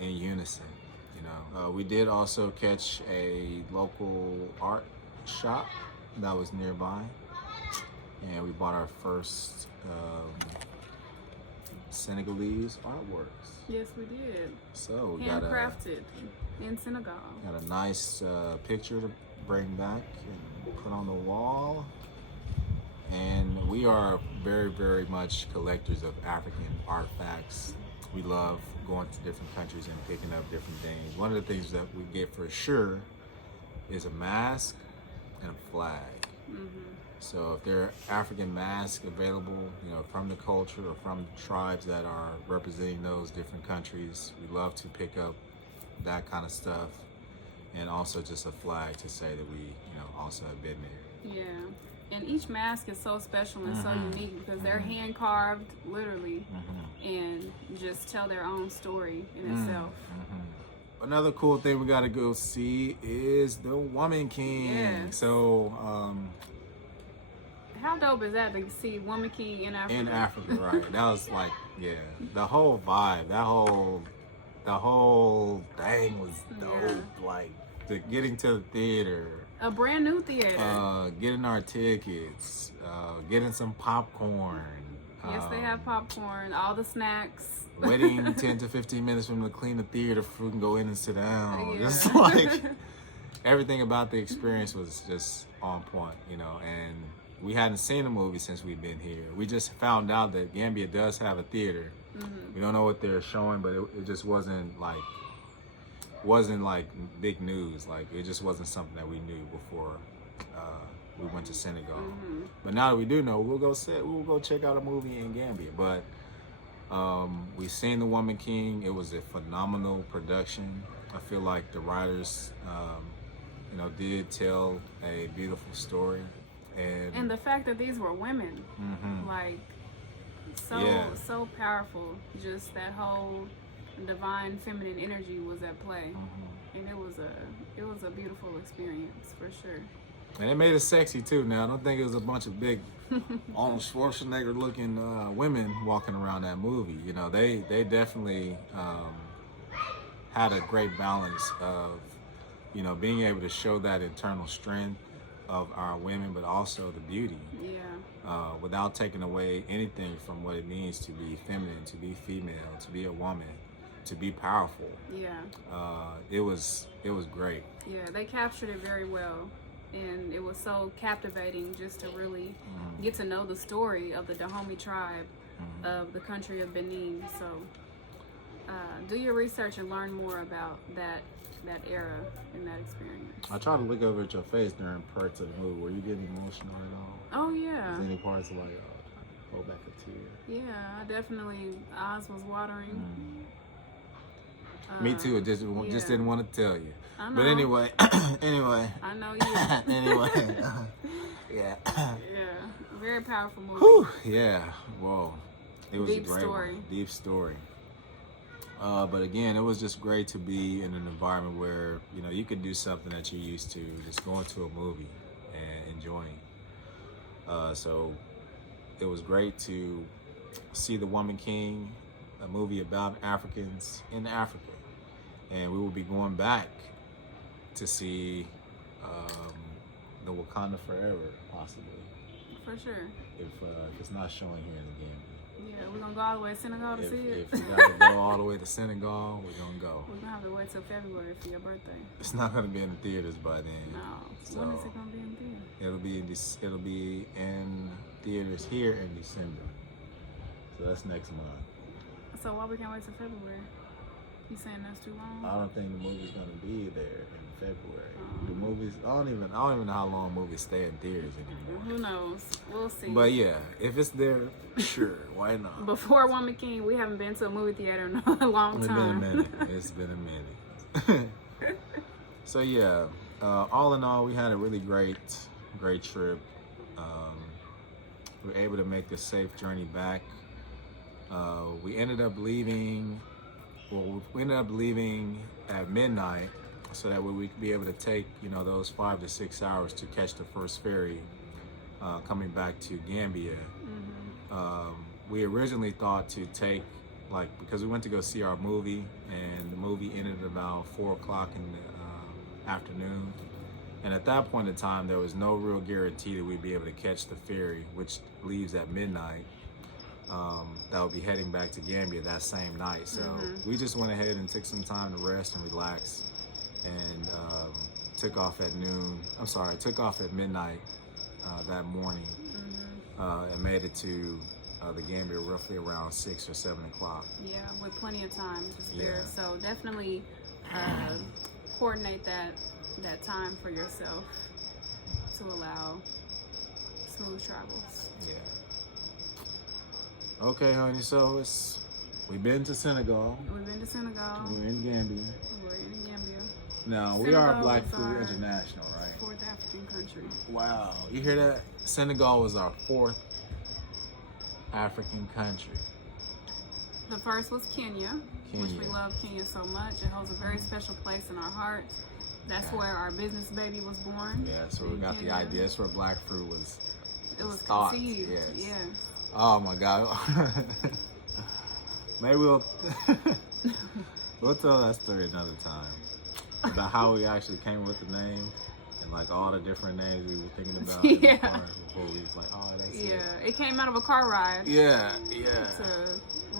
in unison. You know, we did also catch a local art shop that was nearby, and we bought our first Senegalese artworks. Yes, we did. So we handcrafted in Senegal. Got a nice picture to bring back and put on the wall. And we are very, very much collectors of African artifacts. We love going to different countries and picking up different things. One of the things that we get for sure is a mask and a flag. So if there are African masks available, you know, from the culture or from the tribes that are representing those different countries, we love to pick up that kind of stuff. And also just a flag to say that we, you know, also have been there. Yeah. And each mask is so special and so unique because they're hand carved, literally, and just tell their own story in itself. Another cool thing we got to go see is the Woman King. Yes. So, how dope is that to see Woman King in Africa? In Africa, right? That was like, the whole vibe, the whole thing was dope. Like getting to the theater. A brand new theater. Getting our tickets, getting some popcorn. Yes, they have popcorn, all the snacks. Waiting 10 to 15 minutes for them to clean the theater before we can go in and sit down. Yeah. Just like everything about the experience was just on point, you know. And we hadn't seen a movie since we've been here. We just found out that Gambia does have a theater. We don't know what they're showing, but it just wasn't like big news. Like it just wasn't something that we knew before we went to Senegal. But now that we do know, we'll go check out a movie in Gambia. But we've seen The Woman King. It was a phenomenal production. I feel like the writers, you know, did tell a beautiful story. And the fact that these were women, like so powerful. Just that whole divine feminine energy was at play, and it was a beautiful experience for sure. And it made it sexy too. Now I don't think it was a bunch of big Arnold Schwarzenegger looking women walking around that movie. You know, they definitely had a great balance of, you know, being able to show that internal strength of our women, but also the beauty. Without taking away anything from what it means to be feminine, to be female, to be a woman, to be powerful. It was great. They captured it very well, and it was so captivating just to really get to know the story of the Dahomey tribe of the country of Benin. So do your research and learn more about that era and that experience. I tried to look over at your face during parts of the movie. Were you getting emotional at all? Oh yeah. Was any parts like hold back a tear? Yeah, I definitely, eyes was watering. Me too. I just didn't want to tell you. I know. But anyway. I know you. Anyway. Yeah, Very powerful movie. Whew, yeah. Whoa. It was Deep a great story. one. Deep story. But again, it was just great to be in an environment where, you know, you could do something that you're used to, just going to a movie and enjoying. So it was great to see The Woman King, a movie about Africans in Africa. And we will be going back to see the Wakanda Forever, possibly, For sure. if it's not showing here in the Gambia. Yeah, we're gonna go all the way to Senegal to see it. If we gotta go all the way to Senegal, we're gonna go. We're gonna have to wait till February for your birthday. It's not gonna be in the theaters by then. No. So When is it gonna be in theater? it'll be in theaters here in December. So that's next month. So why we can't wait till February? You saying that's too long? I don't think the movie's gonna be there in February. Oh. The movies, I don't even know how long movies stay in theaters anymore. Who knows? We'll see. But yeah, if it's there, sure, why not? Before Woman King, we haven't been to a movie theater in a long time. It's been a minute. So yeah, all in all, we had a really great trip. We were able to make a safe journey back. We ended up leaving at midnight so that we could be able to take, you know, those 5 to 6 hours to catch the first ferry coming back to Gambia. We originally thought to take, because we went to go see our movie, and the movie ended about 4 o'clock in the afternoon. And at that point in time, there was no real guarantee that we'd be able to catch the ferry, which leaves at midnight. That will be heading back to Gambia that same night. So we just went ahead and took some time to rest and relax, and took off at midnight that morning, and made it to the Gambia roughly around 6 or 7 o'clock. Yeah, with plenty of time to spare. Yeah. So definitely coordinate that time for yourself to allow smooth travels. Yeah. Okay, honey. So we've been to Senegal. We've been to Senegal. We're in Gambia. We're in Gambia. Now we are Senegal Black is Food our International, right? 4th African country. Wow, you hear that? Senegal was our 4th African country. The first was Kenya, which we love Kenya so much. It holds a very special place in our hearts. That's where our business baby was born. Yeah, so we got the idea. That's where Black Fruit was. It was thought. conceived. Yes. Yeah. Oh my God. Maybe we'll tell that story another time about how we actually came with the name and all the different names we were thinking about in the car before we was like, oh, that's it. Yeah, it came out of a car ride. Yeah. We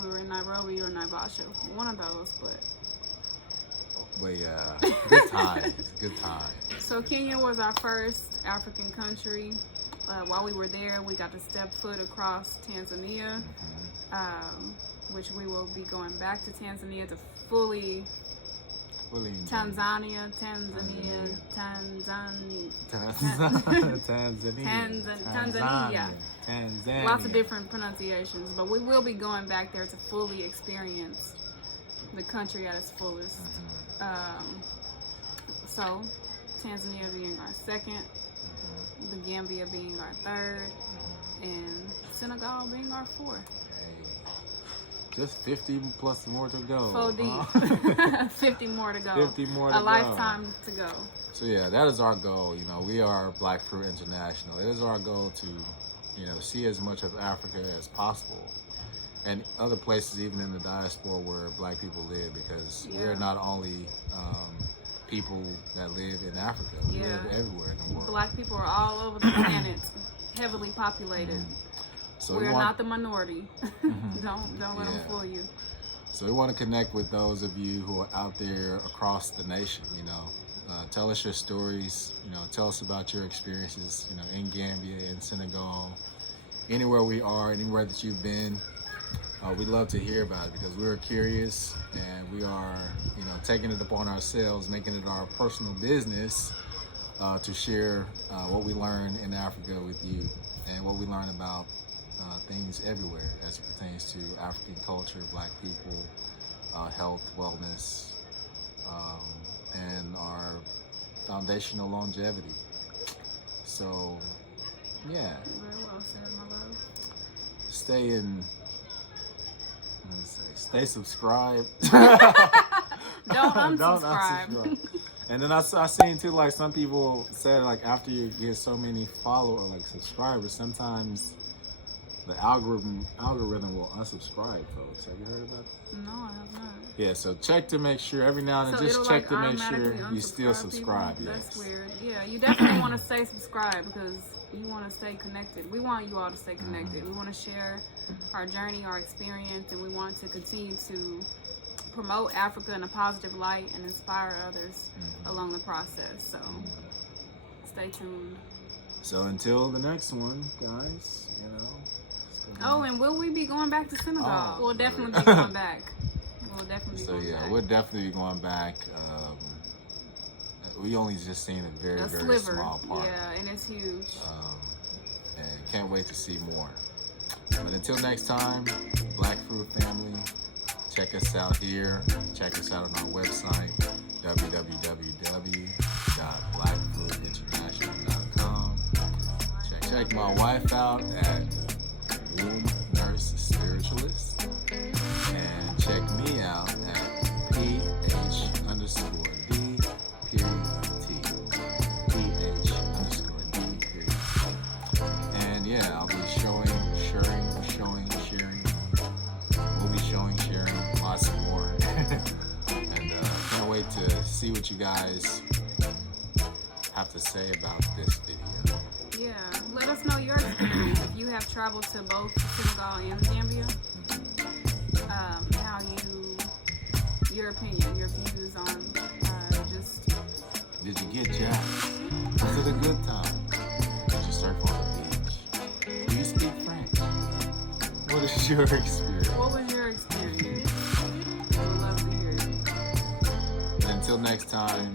were in Nairobi or Naivasha, one of those, but yeah, good times, good times. So Kenya was our first African country. While we were there, we got to step foot across Tanzania, which we will be going back to Tanzania to fully Tanzania. Lots of different pronunciations, but we will be going back there to fully experience the country at its fullest. So Tanzania being our second, the Gambia being our third, and Senegal being our fourth. Just 50 plus more to go. 4 deep. 50 more to go. 50 more to go. A lifetime to go. So yeah, that is our goal. You know, we are Black Fruit International. It is our goal to, you know, see as much of Africa as possible, and other places, even in the diaspora where Black people live, because we're not only people that live in Africa. We live everywhere in the world. Black people are all over the planet, heavily populated. So we're not the minority. Don't let them fool you. So we want to connect with those of you who are out there across the nation. You know, tell us your stories. You know, tell us about your experiences. You know, in Gambia, in Senegal, anywhere we are, anywhere that you've been. We'd love to hear about it, because we're curious, and we are, you know, taking it upon ourselves, making it our personal business to share what we learn in Africa with you, and what we learn about things everywhere as it pertains to African culture, Black people, health, wellness, and our foundational longevity. So Yeah. Very well said, my love. Stay in. Stay subscribed. Don't unsubscribe. And then I seen too, like some people said, like after you get so many followers, like subscribers, sometimes the algorithm will unsubscribe folks. Have you heard about that? No, I have not. Yeah, so check to make sure every now and then, just check to make sure you still subscribe. People? Yes. That's weird. Yeah, you definitely want to stay subscribed because you want to stay connected. We want you all to stay connected. We want to share our journey, our experience, and we want to continue to promote Africa in a positive light and inspire others along the process. So stay tuned. So until the next one, guys, Oh, and will we be going back to Senegal? Oh, we'll definitely be going back. We'll definitely be So going yeah, back. we'll definitely be going back. We only just seen a very, very sliver. small part. Yeah, and it's huge. And can't wait to see more. But until next time, Black Fruit family, check us out here. Check us out on our website, www.blackfruitinternational.com. Check my wife out at Womb Nurse Spiritualist. And check me out at PH_D_T. And yeah, I'll be sharing. We'll be sharing lots more. And can't wait to see what you guys have to say about this video. Yeah, let us know your experience if you have traveled to both Senegal and Gambia. Your opinion, your views on just. Did you get jacked? Was it a good time? Did you surf on the beach? Do you speak French? What is your experience? What was your experience? I would love to hear it. And until next time,